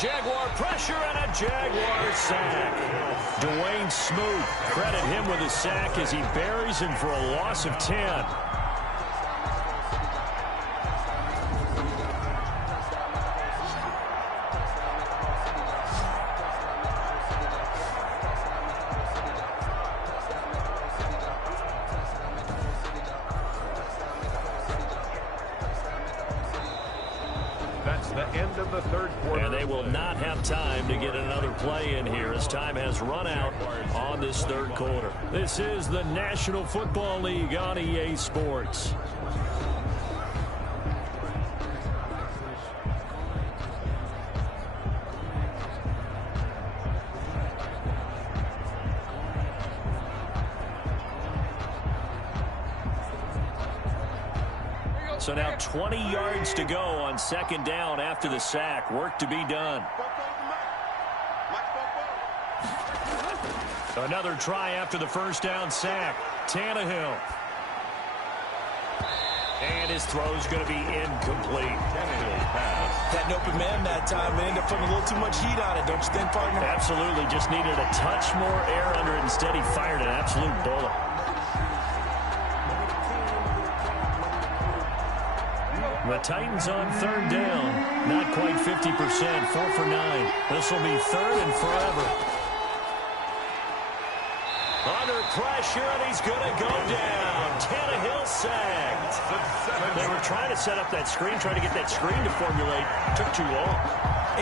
Jaguar pressure and a Jaguar sack. Dwayne Smoot, credit him with a sack as he buries him for a loss of 10. That's the end of the third quarter. And they will not have time to get another play in here as time has run out on this third quarter. This is the National Football League on EA Sports. So now 20 yards to go on 2nd down after the sack. Work to be done. Another try after the first down sack. Tannehill. And his throw's going to be incomplete. Tannehill's pass. Had an open man that time. They ended up putting a little too much heat on it, don't you think, partner? Absolutely. Just needed a touch more air under it. Instead, he fired an absolute bullet. The Titans on 3rd down. Not quite 50%. 4 for 9. This will be 3rd and forever. Under pressure, and he's going to go down. Tannehill sacked. They were trying to set up that screen, trying to get that screen to formulate. Took too long.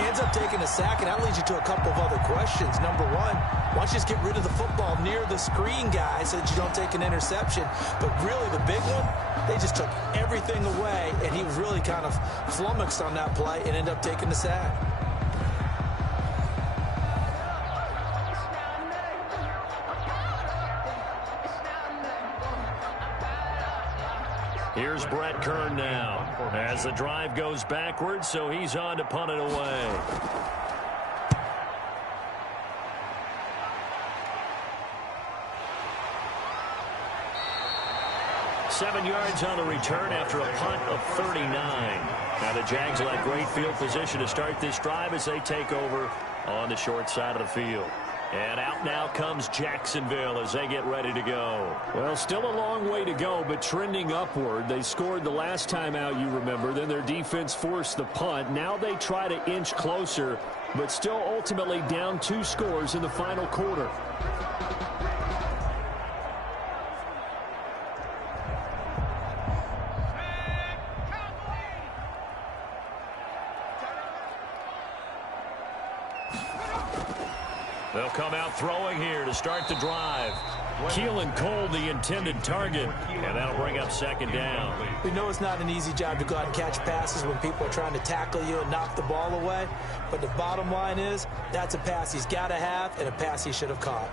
Ends up taking a sack, and that leads you to a couple of other questions. Number one, why don't you just get rid of the football near the screen guy so that you don't take an interception? But really, the big one, they just took everything away, and he was really kind of flummoxed on that play and ended up taking the sack. Here's Brett Kern now as the drive goes backwards, so he's on to punt it away. Seven yards on the return after a punt of 39. Now the Jags will have great field position to start this drive as they take over on the short side of the field. And out now comes Jacksonville as they get ready to go. Well, still a long way to go, but trending upward. They scored the last time out, you remember. Then their defense forced the punt. Now they try to inch closer, but still ultimately down 2 scores in the final quarter. They'll come out throwing here to start the drive. Keelan Cole, the intended target, and that'll bring up 2nd down. We know it's not an easy job to go out and catch passes when people are trying to tackle you and knock the ball away, but the bottom line is that's a pass he's got to have and a pass he should have caught.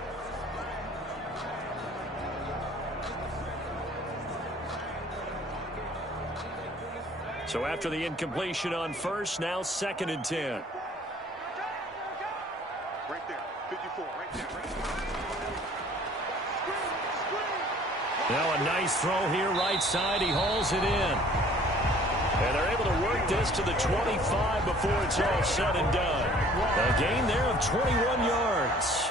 So after the incompletion on first, now 2nd and 10. Right there, 54, right there, right there. Now a nice throw here, right side. He hauls it in. And they're able to work this to the 25 before it's all said and done. A gain there of 21 yards.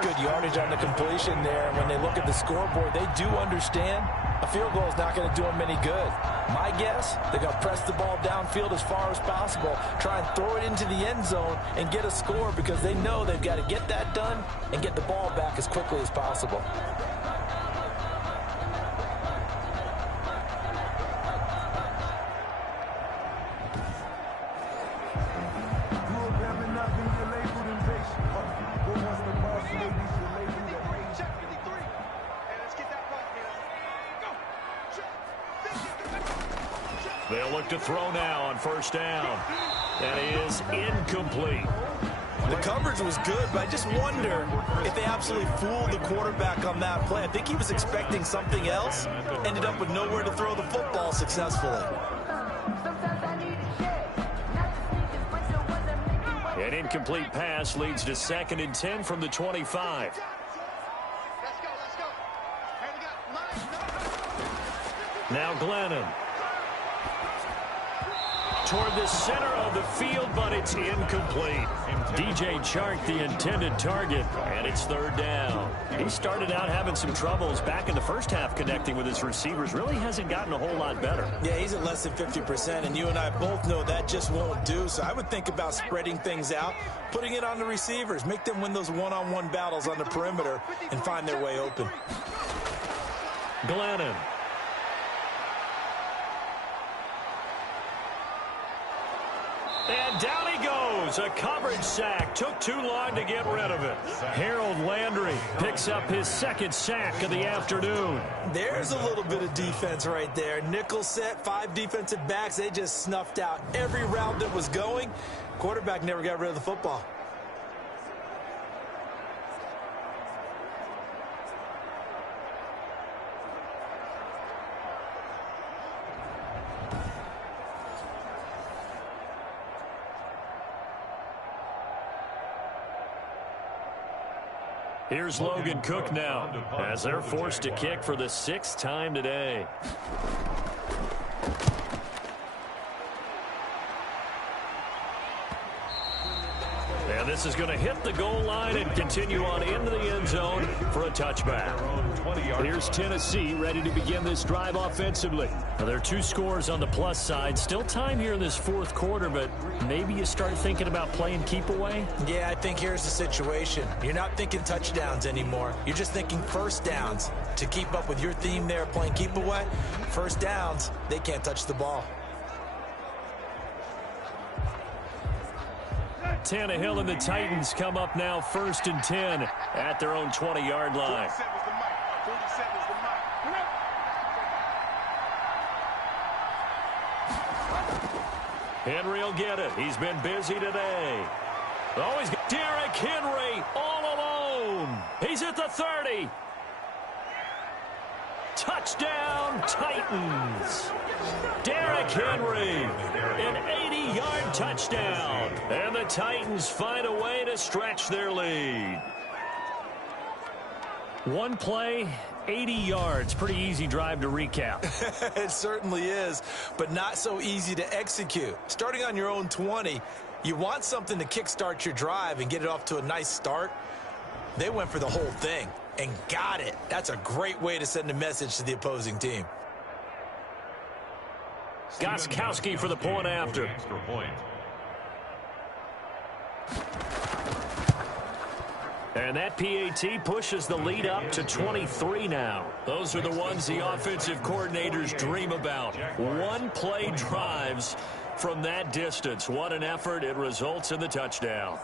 Good yardage on the completion there. When they look at the scoreboard, they do understand a field goal is not going to do them any good. My guess, they're going to press the ball downfield as far as possible, try and throw it into the end zone and get a score because they know they've got to get that done and get the ball back as quickly as possible. They'll look to throw now on first down. That is incomplete. The coverage was good, but I just wonder if they absolutely fooled the quarterback on that play. I think he was expecting something else, ended up with nowhere to throw the football successfully. An incomplete pass leads to 2nd and 10 from the 25. Let's go. Hey, we got Now Glennon. Toward the center of the field, but it's incomplete. DJ Chark, the intended target, and it's 3rd down. He started out having some troubles back in the first half connecting with his receivers. Really hasn't gotten a whole lot better. Yeah, he's at less than 50%, and you and I both know that just won't do. So I would think about spreading things out, putting it on the receivers, make them win those one-on-one battles on the perimeter and find their way open. Glennon. And down he goes. A coverage sack. Took too long to get rid of it. Harold Landry picks up his 2nd sack of the afternoon. There's a little bit of defense right there. Nickel set, 5 defensive backs. They just snuffed out every route that was going. Quarterback never got rid of the football. Here's Logan Cook now as they're forced to kick for the 6th time today. And this is going to hit the goal line and continue on into the end zone for a touchback. Here's Tennessee ready to begin this drive offensively. Now, there are 2 scores on the plus side. Still time here in this 4th quarter, but maybe you start thinking about playing keep away? Yeah, I think here's the situation. You're not thinking touchdowns anymore. You're just thinking first downs. To keep up with your theme there, playing keep away, first downs, they can't touch the ball. Tannehill and the Titans come up now 1st and 10 at their own 20-yard line. Henry will get it. He's been busy today. Oh, he's got Derrick Henry all alone. He's at the 30. Touchdown, Titans. Derrick Henry, an 80-yard touchdown. And the Titans find a way to stretch their lead. One play, 80 yards. Pretty easy drive to recap. It certainly is, but not so easy to execute. Starting on your own 20, you want something to kickstart your drive and get it off to a nice start. They went for the whole thing and got it. That's a great way to send a message to the opposing team. Gostkowski for the point after. And that PAT pushes the lead up to 23 now. Those are the ones the offensive coordinators dream about. One-play drives from that distance. What an effort. It results in the touchdown.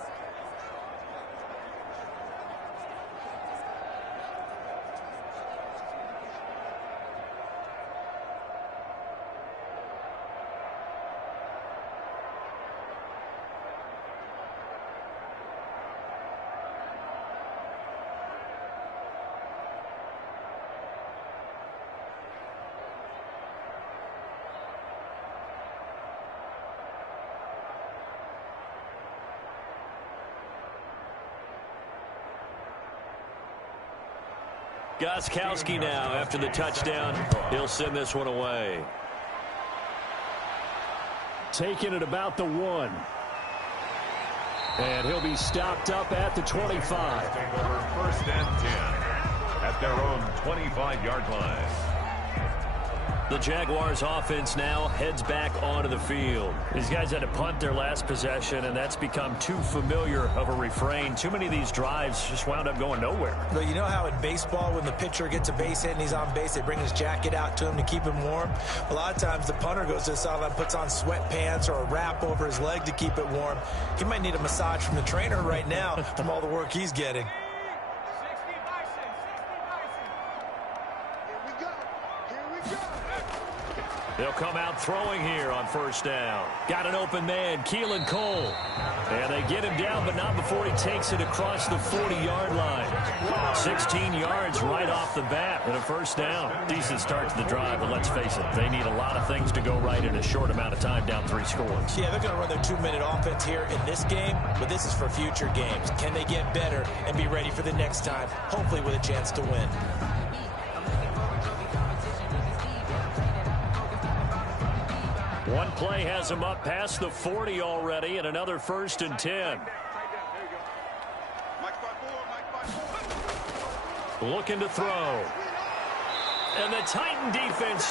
Gostkowski now after the touchdown. He'll send this one away. Taking it about the 1. And he'll be stopped up at the 25. First and 10 at their own 25-yard line. The Jaguars offense now heads back onto the field. These guys had to punt their last possession, and that's become too familiar of a refrain. Too many of these drives just wound up going nowhere. But you know how in baseball, when the pitcher gets a base hit and he's on base, they bring his jacket out to him to keep him warm? A lot of times the punter goes to the sideline, puts on sweatpants or a wrap over his leg to keep it warm. He might need a massage from the trainer right now from all the work he's getting. They'll come out throwing here on first down. Got an open man, Keelan Cole. And they get him down, but not before he takes it across the 40-yard line. 16 yards right off the bat and a first down. Decent start to the drive, but let's face it, they need a lot of things to go right in a short amount of time, down 3 scores. Yeah, they're going to run their 2-minute offense here in this game, but this is for future games. Can they get better and be ready for the next time, hopefully with a chance to win? One play has him up past the 40 already, and another 1st and 10. Looking to throw. And the Titan defense